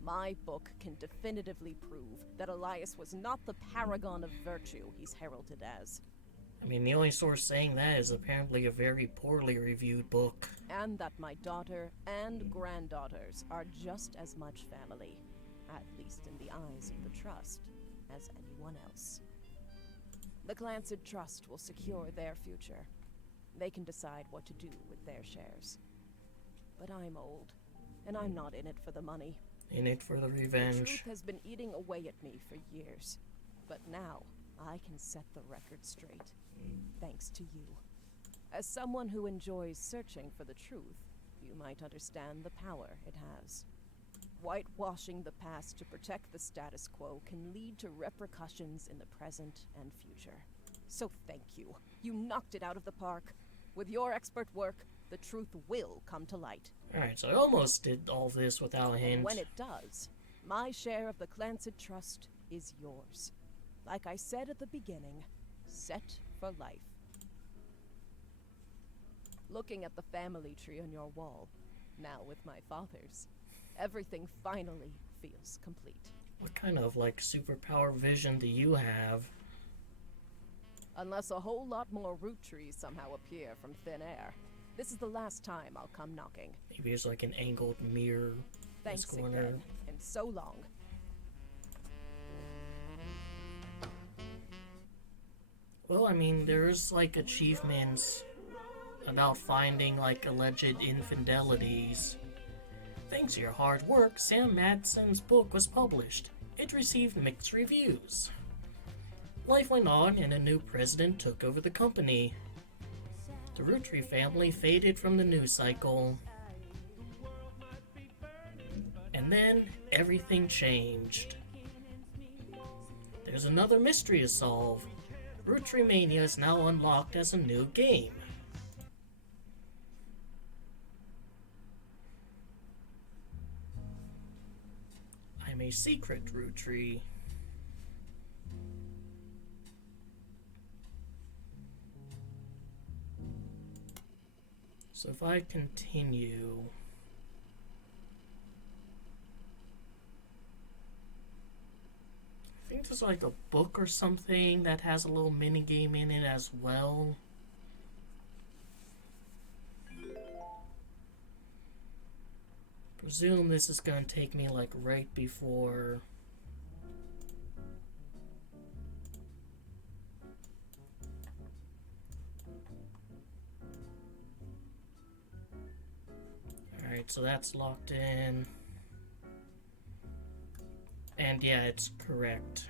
My book can definitively prove that Elias was not the paragon of virtue he's heralded as. I mean, the only source saying that is apparently a very poorly reviewed book. And that my daughter and granddaughters are just as much family, at least in the eyes of the Trust, as anyone else. The Clancid Trust will secure their future. They can decide what to do with their shares. But I'm old, and I'm not in it for the money. In it for the The revenge. truth has been eating away at me for years. But now, I can set the record straight. Thanks to you. As someone who enjoys searching for the truth, you might understand the power it has. Whitewashing the past to protect the status quo can lead to repercussions in the present and future. So thank you. You knocked it out of the park. With your expert work, the truth will come to light. Alright, so I almost did all this without a hint. And when it does, my share of the Clancid Trust is yours. Like I said at the beginning, set for life. Looking at the family tree on your wall, now with my father's, everything finally feels complete. What kind of, superpower vision do you have? Unless a whole lot more Roottrees somehow appear from thin air. This is the last time I'll come knocking. Maybe it's like an angled mirror. Thanks This corner. again, and so long. Well, I mean, there's, achievements about finding, alleged infidelities. Thanks to your hard work, Sam Madsen's book was published. It received mixed reviews. Life went on and a new president took over the company. The Roottrees family faded from the news cycle. And then everything changed. There's another mystery to solve. Roottrees Mania is now unlocked as a new game. I'm a secret Roottrees. So if I continue... I think there's like a book or something that has a little mini game in it as well. Presume this is gonna take me like right before. Alright, so that's locked in. And yeah, it's correct.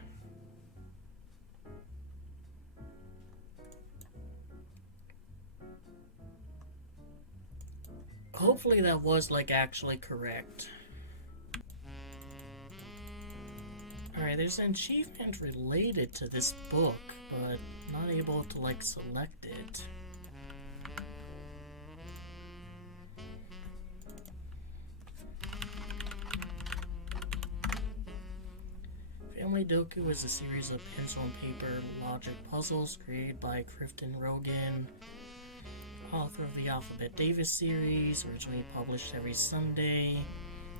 Hopefully that was like actually correct. Alright, there's an achievement related to this book, but not able to like select it. Family Doku is a series of pencil and paper logic puzzles created by Clifton Rogan, author of the Alphabet Davis series, originally published every Sunday.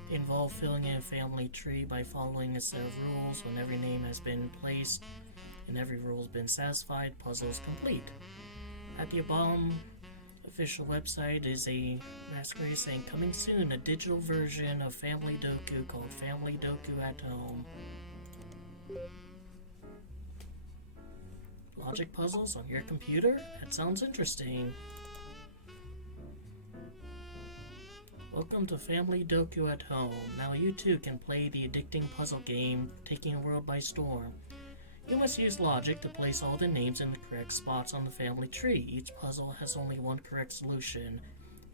They involve filling in a family tree by following a set of rules. When every name has been placed and every rule has been satisfied, puzzle is complete. At the bottom official website is a masquerade saying, coming soon, a digital version of Family Doku called Family Doku at Home. Logic puzzles on your computer? That sounds interesting. Welcome to Family Doku at Home. Now you too can play the addicting puzzle game, taking the world by storm. You must use logic to place all the names in the correct spots on the family tree. Each puzzle has only one correct solution,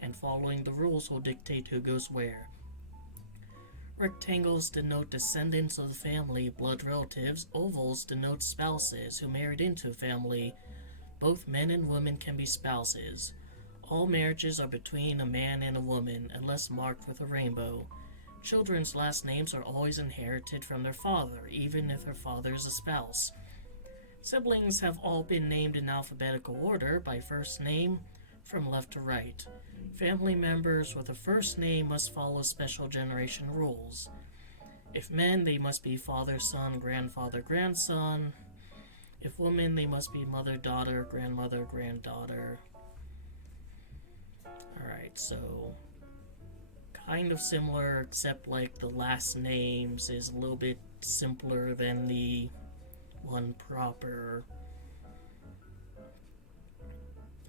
and following the rules will dictate who goes where. Rectangles denote descendants of the family, blood relatives. Ovals denote spouses who married into a family. Both men and women can be spouses. All marriages are between a man and a woman, unless marked with a rainbow. Children's last names are always inherited from their father, even if their father is a spouse. Siblings have all been named in alphabetical order by first name from left to right. Family members with a first name must follow special generation rules. If men, they must be father, son, grandfather, grandson. If women, they must be mother, daughter, grandmother, granddaughter. Alright, so kind of similar, except like the last names is a little bit simpler than the one proper,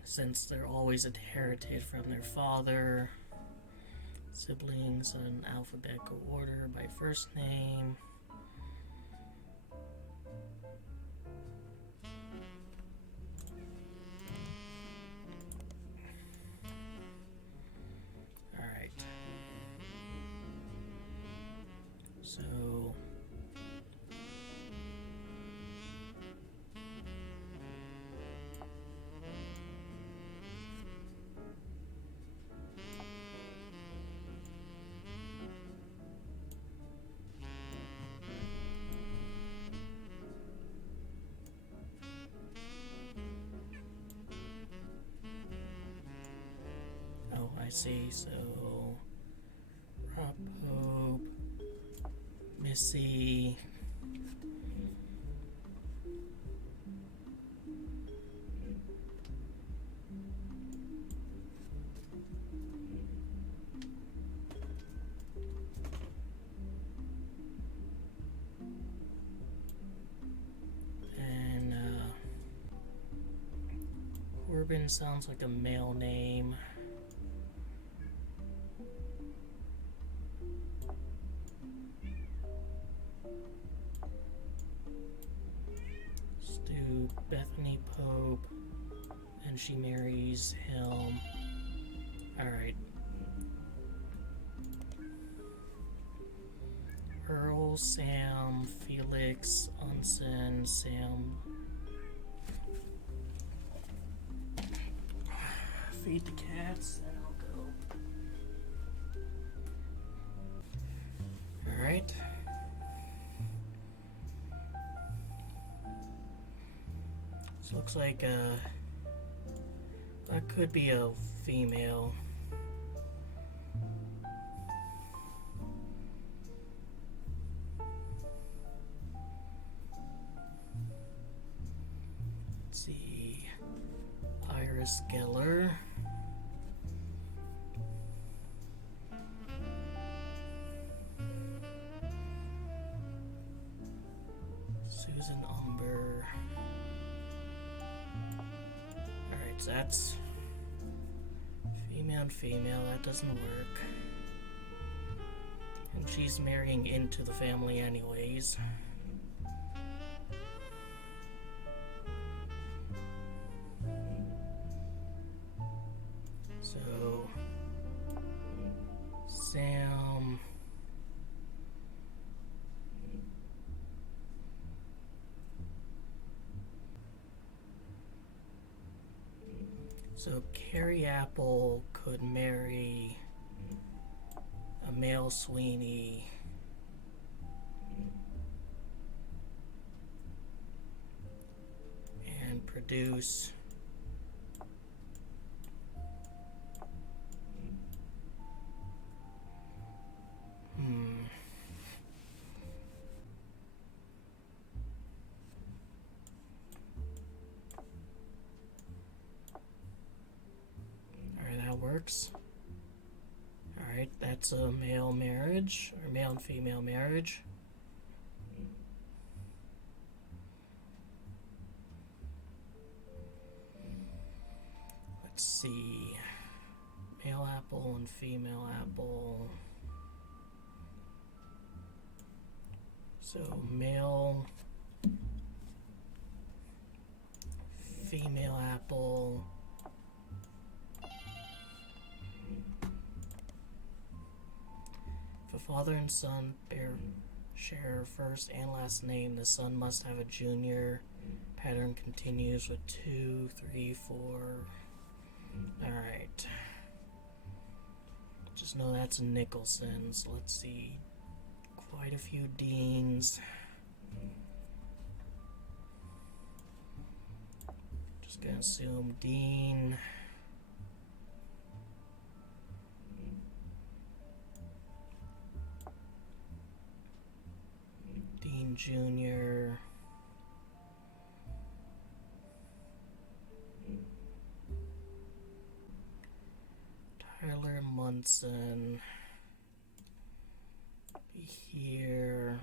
since they're always inherited from their father. Siblings in alphabetical order by first name. Alright. So I see, so Rob Hope, Missy, and Corbin sounds like a male name. Bethany Pope, and she marries him. Alright. Earl, Sam, Felix, Unsen, Sam. Feed the cats, and I'll go. Alright. This looks like that could be a female. Let's see. Iris Geller. Susan Umber. Alright, so that's female and female. That doesn't work. And she's marrying into the family anyways. So Sam. So Carrie Apple could marry a male Sweeney. And produce Alright, that works. Alright, that's a male marriage, or male and female marriage. Let's see. Male apple and female apple. So male, female apple. If a father and son share first and last name, the son must have a junior. Pattern continues with 2, 3, 4. Alright. Just know that's Nicholson, so let's see. Quite a few Deans. Just gonna assume Dean. Dean Jr. Tyler Munson. Be here.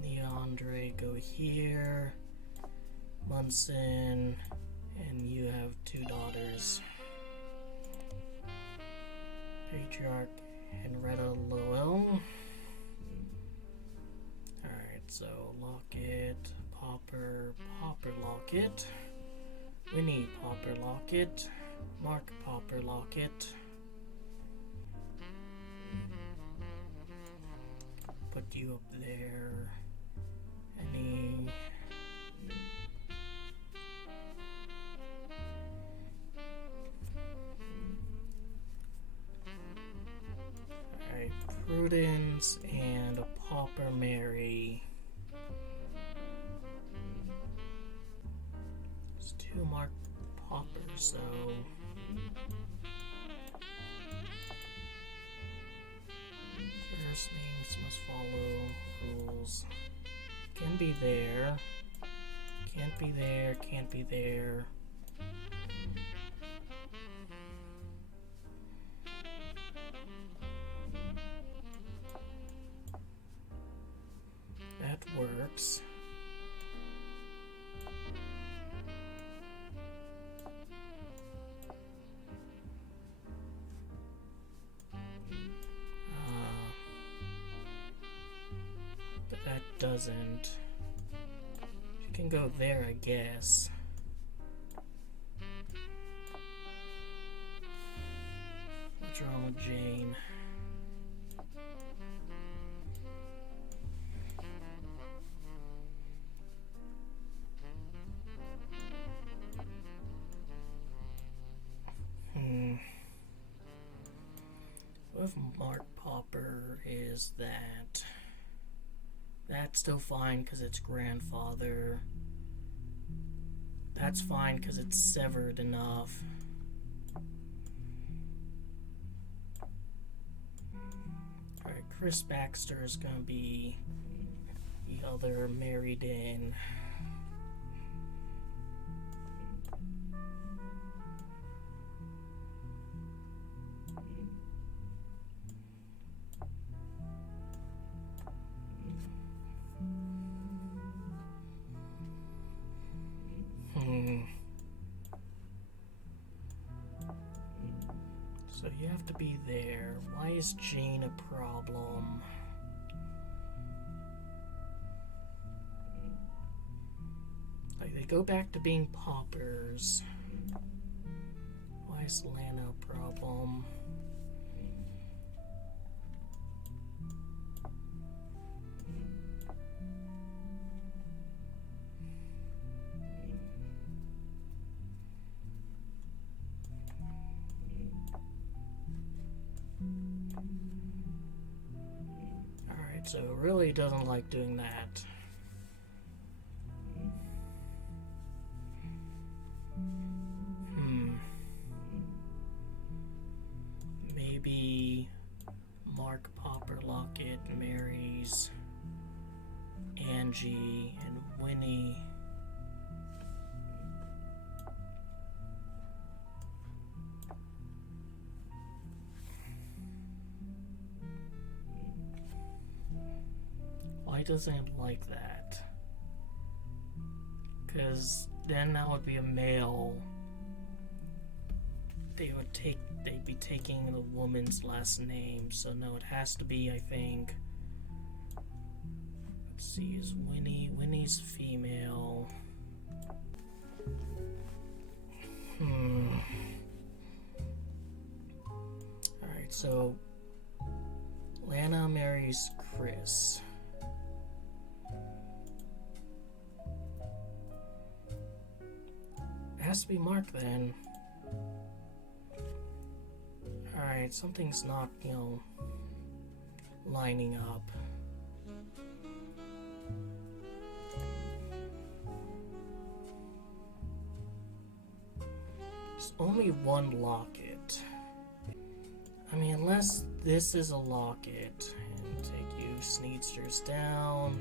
Leandre, go here. Munson, and you have 2 daughters. Patriarch Henrietta Lowell. Alright, so Lockett, Popper, Popper Lockett, Winnie Popper Lockett, Mark Popper Lockett. Put you up there. Any... Alright, Prudence and a Popper Mary. It's 2 Mark Poppers, so... First names must follow rules. Can be there. Can't be there, can't be there. That works. doesn't. She can go there, I guess. What's wrong with Jane? What if Mark Popper is that? That's still fine because it's grandfather. That's fine because it's severed enough. Alright, Chris Baxter is gonna be the other married in. So you have to be there. Why is Jane a problem? Like, they go back to being paupers. Why is Lana a problem? Alright, so it really doesn't like doing that. Maybe Mark Popper Lockett marries Angie and Winnie. Why doesn't it like that? Because then that would be a male. They'd be taking the woman's last name, so no, it has to be, I think. Let's see, is Winnie's female. Alright, so Lana marries Chris. It has to be Mark then. Alright, something's not, lining up. There's only one locket. I mean, unless this is a locket. And take you Sneedsters down.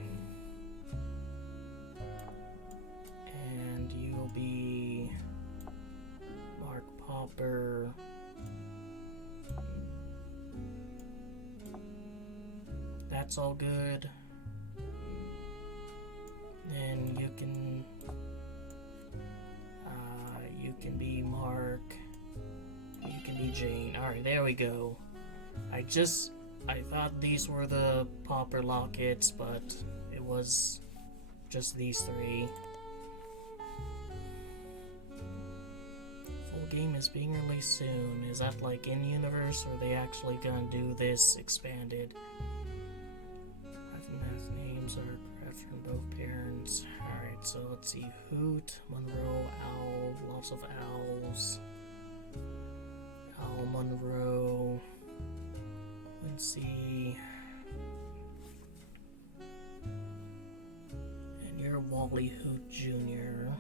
And you'll be Mark Popper. That's all good. Then you can be Mark. You can be Jane. Alright, there we go. I thought these were the Popper lockets, but it was just these three. Full game is being released soon. Is that like in universe, or are they actually gonna do this expanded? Names are crafted from both parents. Alright, so let's see. Hoot, Monroe, Owl, lots of owls. Owl Monroe. Quincy. And you're Wally Hoot Jr.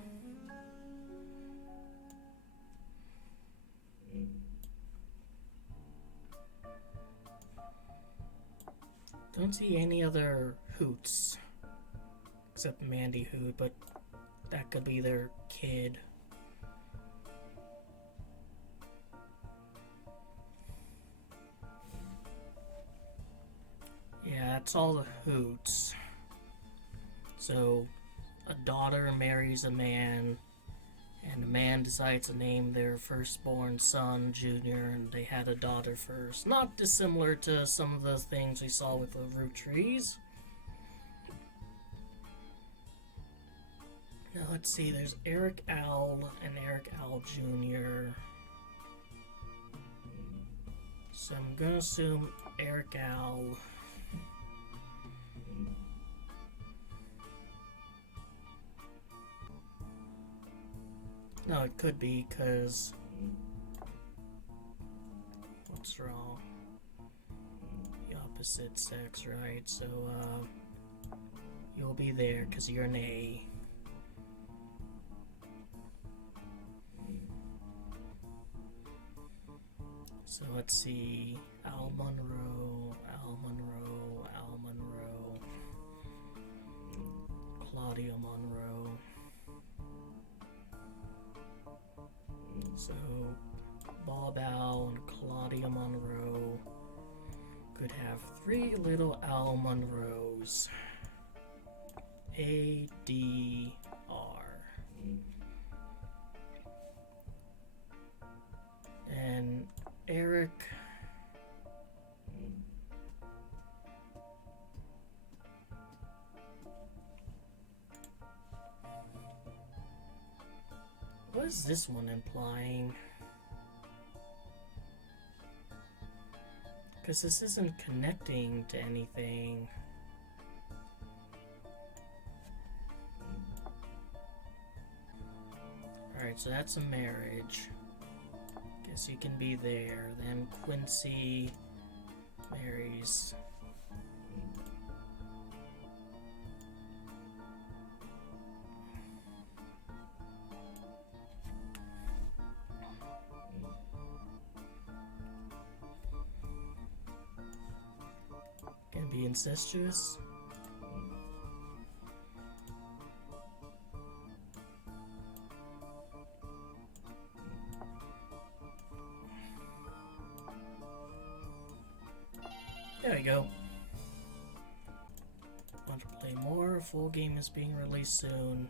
Don't see any other Hoots except Mandy Hoot, but that could be their kid. Yeah, that's all the Hoots. So, a daughter marries a man, and the man decides to name their firstborn son Junior, and they had a daughter first. Not dissimilar to some of the things we saw with the Roottrees. let's see, there's Eric Owl and Eric Owl Jr. So I'm gonna assume Eric Owl. No, it could be, because... What's wrong? The opposite sex, right? So, you'll be there, because you're an A. So let's see, Al Monroe, Al Monroe, Al Monroe, Claudia Monroe. So Bob Al and Claudia Monroe could have 3 little Al Monroes. A-D-R. And Eric... What is this one implying? Because this isn't connecting to anything. Alright, so that's a marriage. Guess you can be there. Then Quincy marries. Can be incestuous. There we go. Want to play more? Full game is being released soon.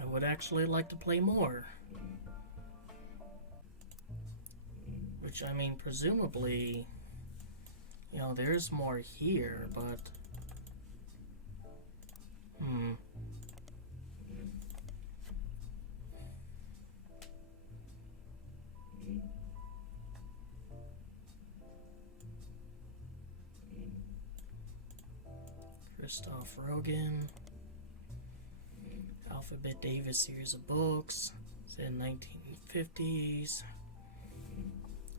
I would actually like to play more. Which, I mean, presumably, you know, there's more here, but... Christoph Rogan, Alphabet Davis series of books, set in 1950s.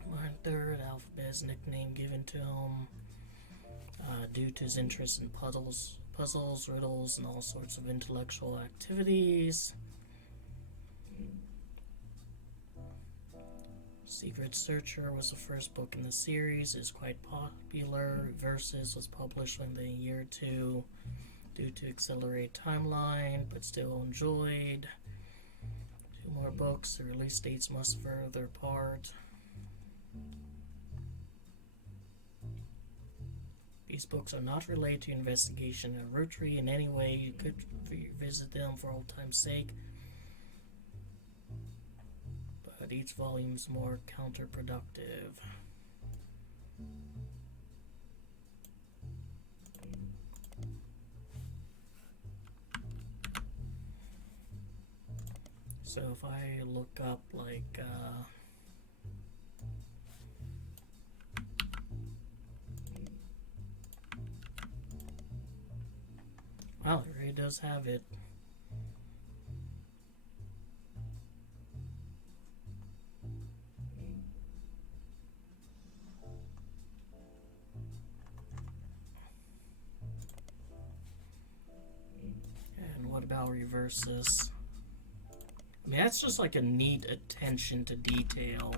Martin III, Alphabet's nickname given to him due to his interest in puzzles, riddles, and all sorts of intellectual activities. Secret Searcher was the first book in the series. It's quite popular. Versus was published within a year or two due to accelerated timeline, but still enjoyed. 2 more books. The release dates must further apart. These books are not related to investigation of Roottrees in any way. You could visit them for old time's sake. But each volume is more counterproductive. So if I look up like wow, it really does have it. And what about reverses? I mean, that's just like a neat attention to detail.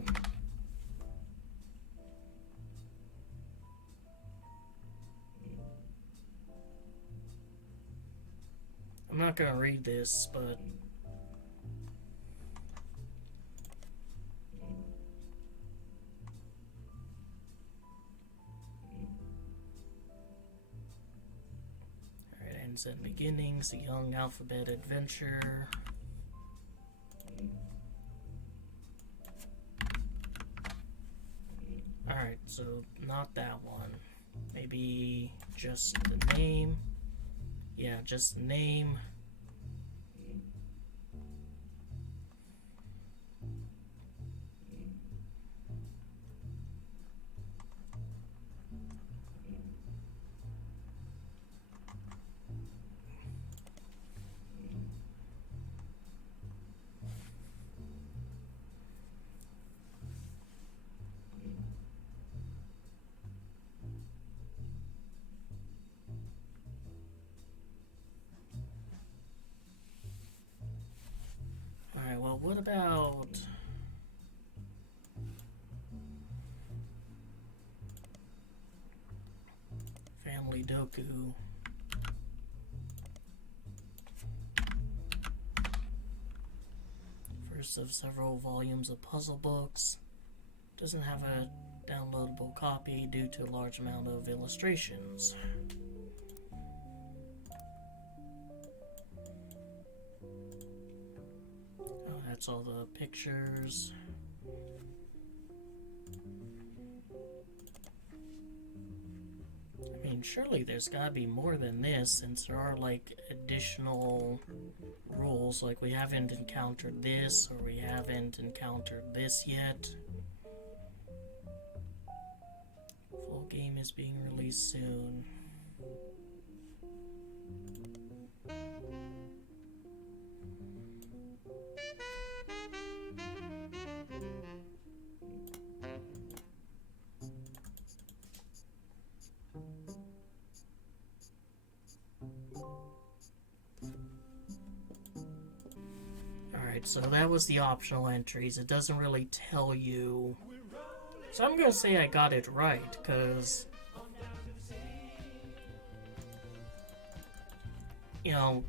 I'm not gonna read this, but alright, ends and beginnings, a young alphabet adventure. Alright, so not that one. Maybe just the name. Yeah, just the name. what about... Family Doku? First of several volumes of puzzle books. Doesn't have a downloadable copy due to a large amount of illustrations. Oh, that's all the pictures. I mean, surely there's gotta be more than this, since there are like additional rules, like we haven't encountered this, or we haven't encountered this yet. Full game is being released soon. Alright, so that was the optional entries. It doesn't really tell you. So I'm gonna say I got it right, because, you know,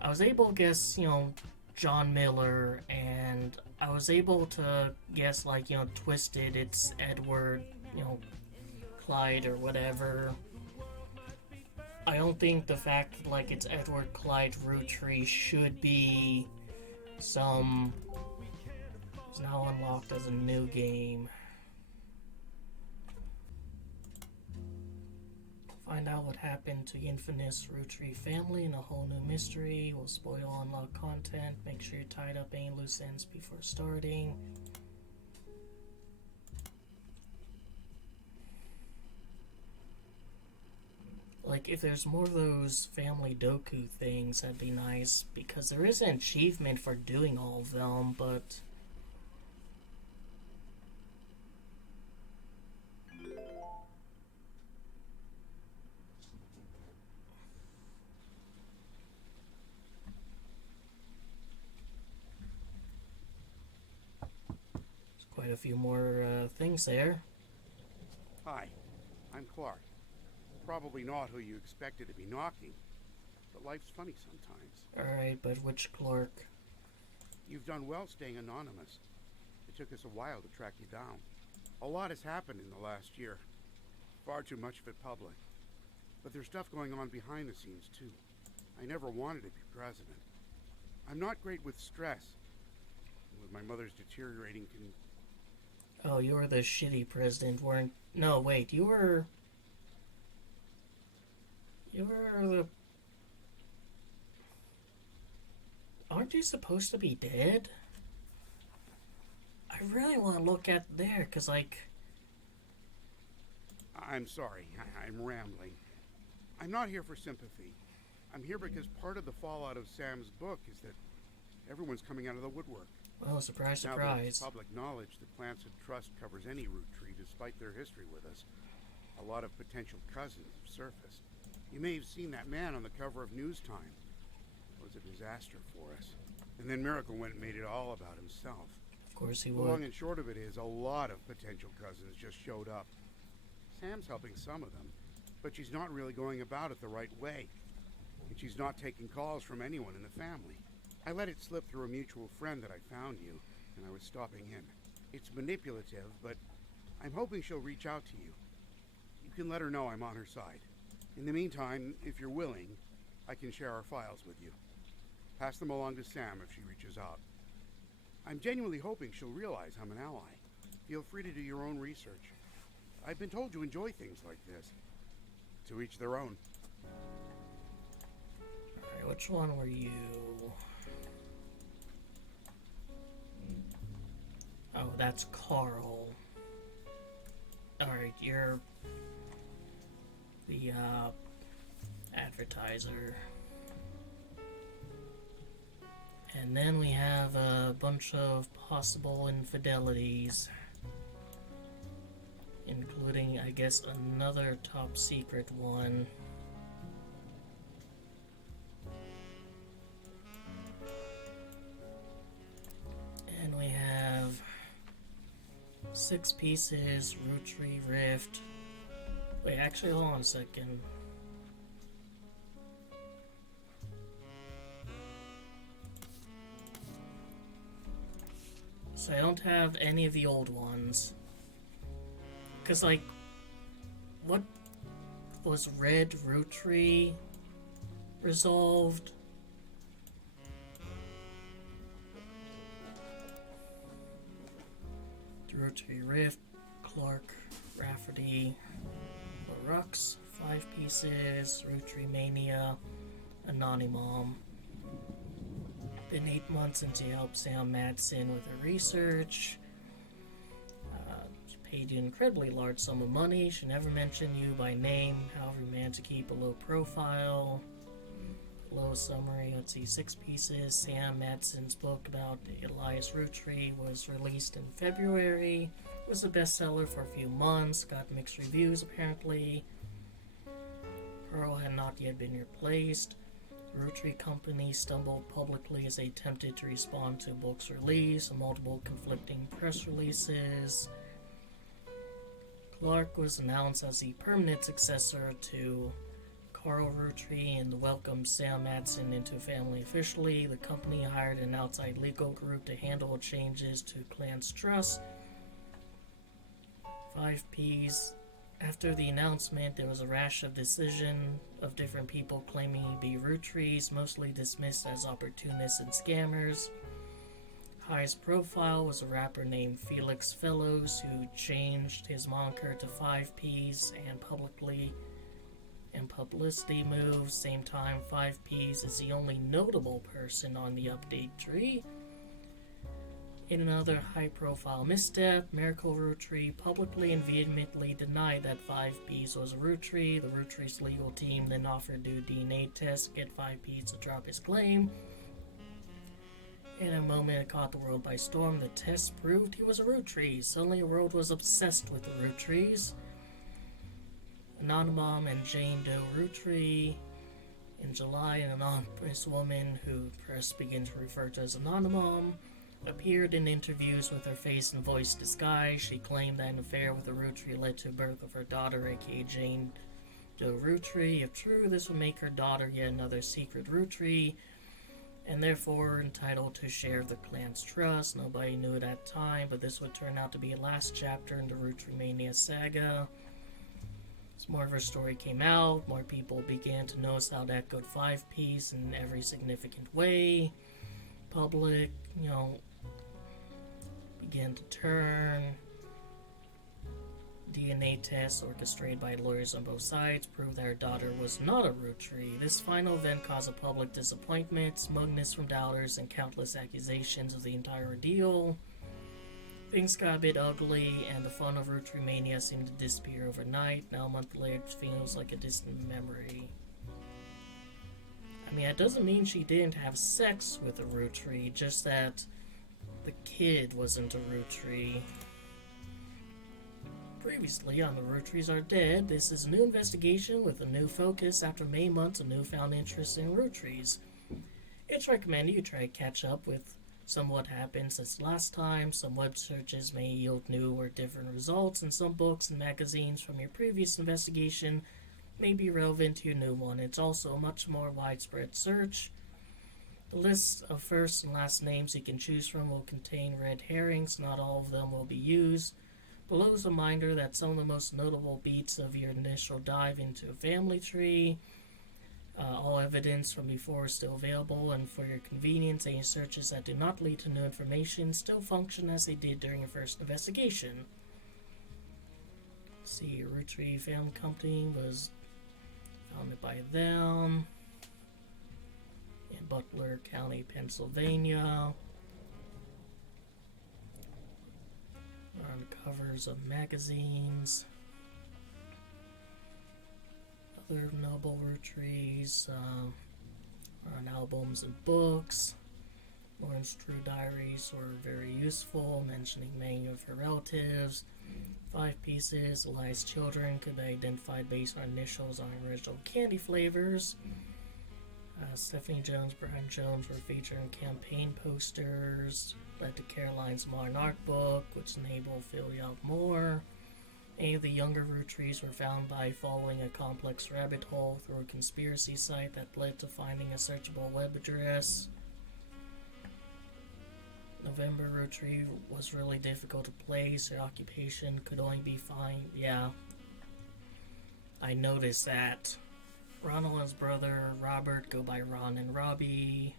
I was able to guess, you know, John Miller, and I was able to guess, like, you know, Twisted, it's Edward, you know, Clyde or whatever. I don't think the fact that, like, it's Edward Clyde Roottrees should be some... It's now unlocked as a new game. Find out what happened to the infamous Roottrees family in a whole new mystery. Will spoil unlocked content. Make sure you're tied up any loose ends before starting. Like, if there's more of those family doku things, that'd be nice. Because there is an achievement for doing all of them, but... quite a few more things there. Hi, I'm Clark. Probably not who you expected to be knocking, but life's funny sometimes. Alright, but which Clark? You've done well staying anonymous. It took us a while to track you down. A lot has happened in the last year. Far too much of it public. But there's stuff going on behind the scenes, too. I never wanted to be president. I'm not great with stress. With my mother's deteriorating Oh, you were the shitty president, weren't... No, wait, you were the... Aren't you supposed to be dead? I really want to look at there, because, like... I'm sorry, I'm rambling. I'm not here for sympathy. I'm here because part of the fallout of Sam's book is that everyone's coming out of the woodwork. Well, surprise, Now that surprise. it's public knowledge that Plants and Trust covers any Roottrees despite their history with us. A lot of potential cousins have surfaced. You may have seen that man on the cover of News Time. It was a disaster for us. And then Miracle went and made it all about himself. Of course he The would. long and short of it is, a lot of potential cousins just showed up. Sam's helping some of them, but she's not really going about it the right way. And she's not taking calls from anyone in the family. I let it slip through a mutual friend that I found you, and I was stopping him. It's manipulative, but I'm hoping she'll reach out to you. You can let her know I'm on her side. In the meantime, if you're willing, I can share our files with you. Pass them along to Sam if she reaches out. I'm genuinely hoping she'll realize I'm an ally. Feel free to do your own research. I've been told you enjoy things like this. To each their own. Alright, which one were you? Oh, that's Carl. Alright, you're the advertiser. And then we have a bunch of possible infidelities, including, I guess, another top secret one. 6 pieces, Rootree Rift. Wait, actually, hold on a second. So I don't have any of the old ones. Because, like, what was Red Rootree resolved? Rootree Rift, Clark, Rafferty, Rux, 5 pieces, Rootree Mania, Anonymom. Been 8 months since you helped Sam Madsen with her research. She paid you an incredibly large sum of money. She never mentioned you by name. However, you managed to keep a low profile. Low summary. Let's see, 6 pieces. Sam Madsen's book about Elias Rootree was released in February. It was a bestseller for a few months. Got mixed reviews apparently. Pearl had not yet been replaced. The Rootree company stumbled publicly as they attempted to respond to the book's release and multiple conflicting press releases. Clark was announced as the permanent successor to Carl Rootree and welcomed Sam Madsen into the family officially. The company hired an outside legal group to handle changes to Clan's trust. 5 Ps. After the announcement, there was a rash of decision of different people claiming to be Rootrees, mostly dismissed as opportunists and scammers. Highest profile was a rapper named Felix Fellows, who changed his moniker to 5 Ps and publicity moves. Same time, 5 Ps is the only notable person on the update tree. In another high-profile misstep, Miracle Rootree publicly and vehemently denied that 5 Ps was a Rootree. The Rootree's legal team then offered to do a DNA test to get 5 Ps to drop his claim. In a moment it caught the world by storm, the test proved he was a Rootree. Suddenly the world was obsessed with the Rootrees. Anonymom and Jane Doe Rootree. In July, an anonymous woman, who press began to refer to as Anonymom, appeared in interviews with her face and voice disguised. She claimed that an affair with a Rootree led to the birth of her daughter, aka Jane Doe Rootree. If true, this would make her daughter yet another secret Rootree, and therefore entitled to share the clan's trust. Nobody knew it at the time, but this would turn out to be the last chapter in the Rootree Mania saga. As more of her story came out, more people began to notice how it echoed 5 Ps in every significant way. Public, began to turn. DNA tests orchestrated by lawyers on both sides proved that her daughter was not a Rootree. This final event caused a public disappointment, smugness from doubters, and countless accusations of the entire ordeal. Things got a bit ugly, and the fun of Rootree Mania seemed to disappear overnight. Now, a month later, it feels like a distant memory. I mean, that doesn't mean she didn't have sex with a Rootree, just that the kid wasn't a Rootree. Previously on The Rootrees Are Dead, this is a new investigation with a new focus after many months of newfound interest in Rootrees. It's recommended you try to catch up with some what happened since last time. Some web searches may yield new or different results, and some books and magazines from your previous investigation may be relevant to your new one. It's also a much more widespread search. The list of first and last names you can choose from will contain red herrings. Not all of them will be used. Below is a reminder that some of the most notable beats of your initial dive into a family tree. All evidence from before is still available, and for your convenience, any searches that do not lead to new information still function as they did during your first investigation. See, Rootree Family Company was founded by them in Butler County, Pennsylvania. On covers of magazines. Other notable Rootrees are on albums and books. Lauren's True Diaries were very useful, mentioning many of her relatives. 5 pieces, Elias' children could be identified based on initials on original candy flavors. Stephanie Jones, Brian Jones were featured in campaign posters, led to Caroline's modern art book, which enabled Philly out more. Many of the younger Roottrees were found by following a complex rabbit hole through a conspiracy site that led to finding a searchable web address. November Rootree was really difficult to place. Her occupation could only be fine. Yeah, I noticed that. Ronald and his brother Robert go by Ron and Robbie,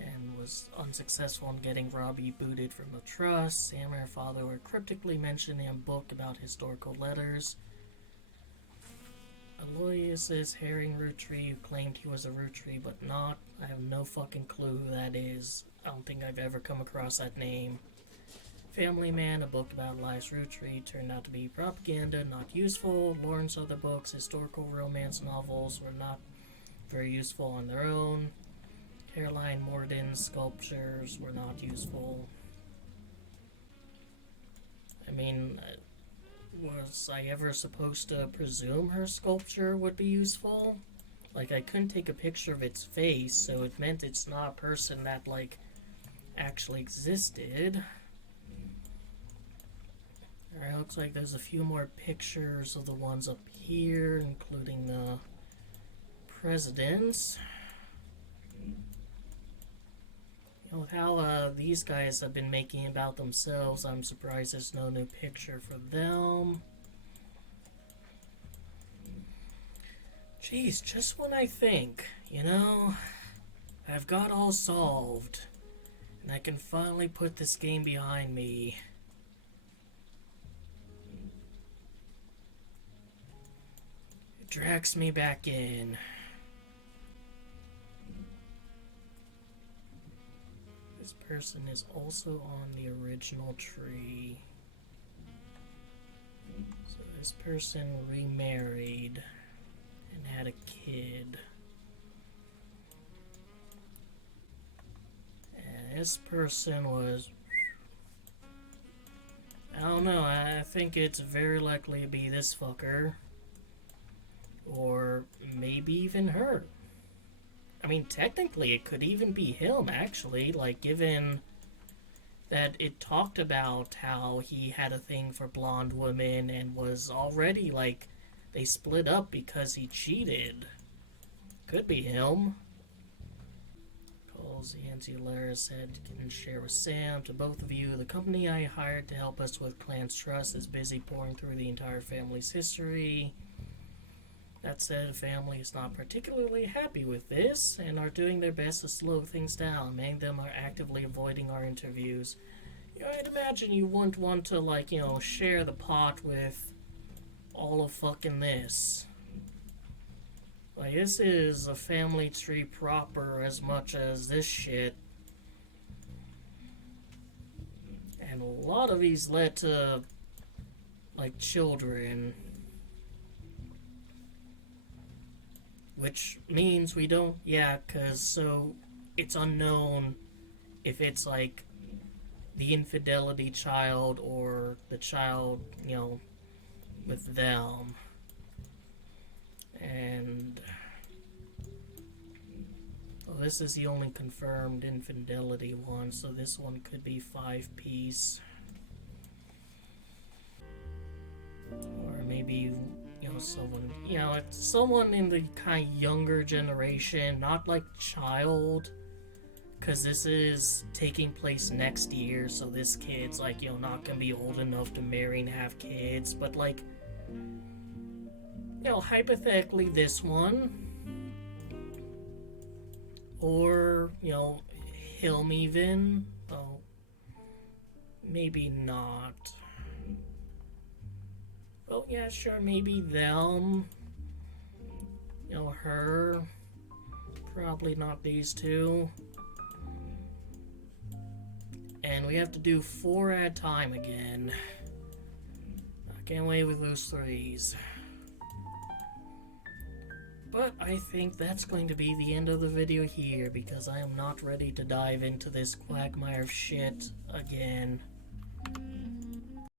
and was unsuccessful in getting Robbie booted from the trust. Sam and her father were cryptically mentioned in a book about historical letters. Aloysius Herring Rootree, who claimed he was a Rootree but not. I have no fucking clue who that is. I don't think I've ever come across that name. Family Man, a book about Elias Rootree, turned out to be propaganda, not useful. Lauren's other books, historical romance novels, were not very useful on their own. Caroline Morden's sculptures were not useful. I mean, was I ever supposed to presume her sculpture would be useful? Like, I couldn't take a picture of its face, so it meant it's not a person that, like, actually existed. Alright, looks like there's a few more pictures of the ones up here, including the presidents. You know, with how these guys have been making about themselves, I'm surprised there's no new picture for them. Jeez, just when I think, you know, I've got all solved, and I can finally put this game behind me, it drags me back in. This person is also on the original tree. So this person remarried and had a kid. And this person was... I don't know, I think it's very likely to be this fucker. Or maybe even her. I mean, technically it could even be him, actually, like, given that it talked about how he had a thing for blonde women and was already, like, they split up because he cheated. Could be him. Calls the Anti-Lara said, can share with Sam. To both of you, the company I hired to help us with Clan's Trust is busy pouring through the entire family's history. That said, the family is not particularly happy with this and are doing their best to slow things down. Many of them are actively avoiding our interviews. You know, I'd imagine you wouldn't want to, like, you know, share the pot with all of fucking this. Like, this is a family tree proper as much as this shit. And a lot of these led to, like, children. Which means we don't, yeah, because so it's unknown if it's like the infidelity child or the child, you know, with them. And well, this is the only confirmed infidelity one, so this one could be 5-piece. Or maybe, you know, someone, you know, it's someone in the kind of younger generation, not like child, because this is taking place next year, so this kid's like, you know, not gonna be old enough to marry and have kids, but like, you know, hypothetically this one, or, you know, him even, oh, maybe not. Oh, yeah, sure, maybe them. You know, her. Probably not these two. And we have to do 4 at a time again. I can't wait with those 3s. But I think that's going to be the end of the video here, because I am not ready to dive into this quagmire of shit again.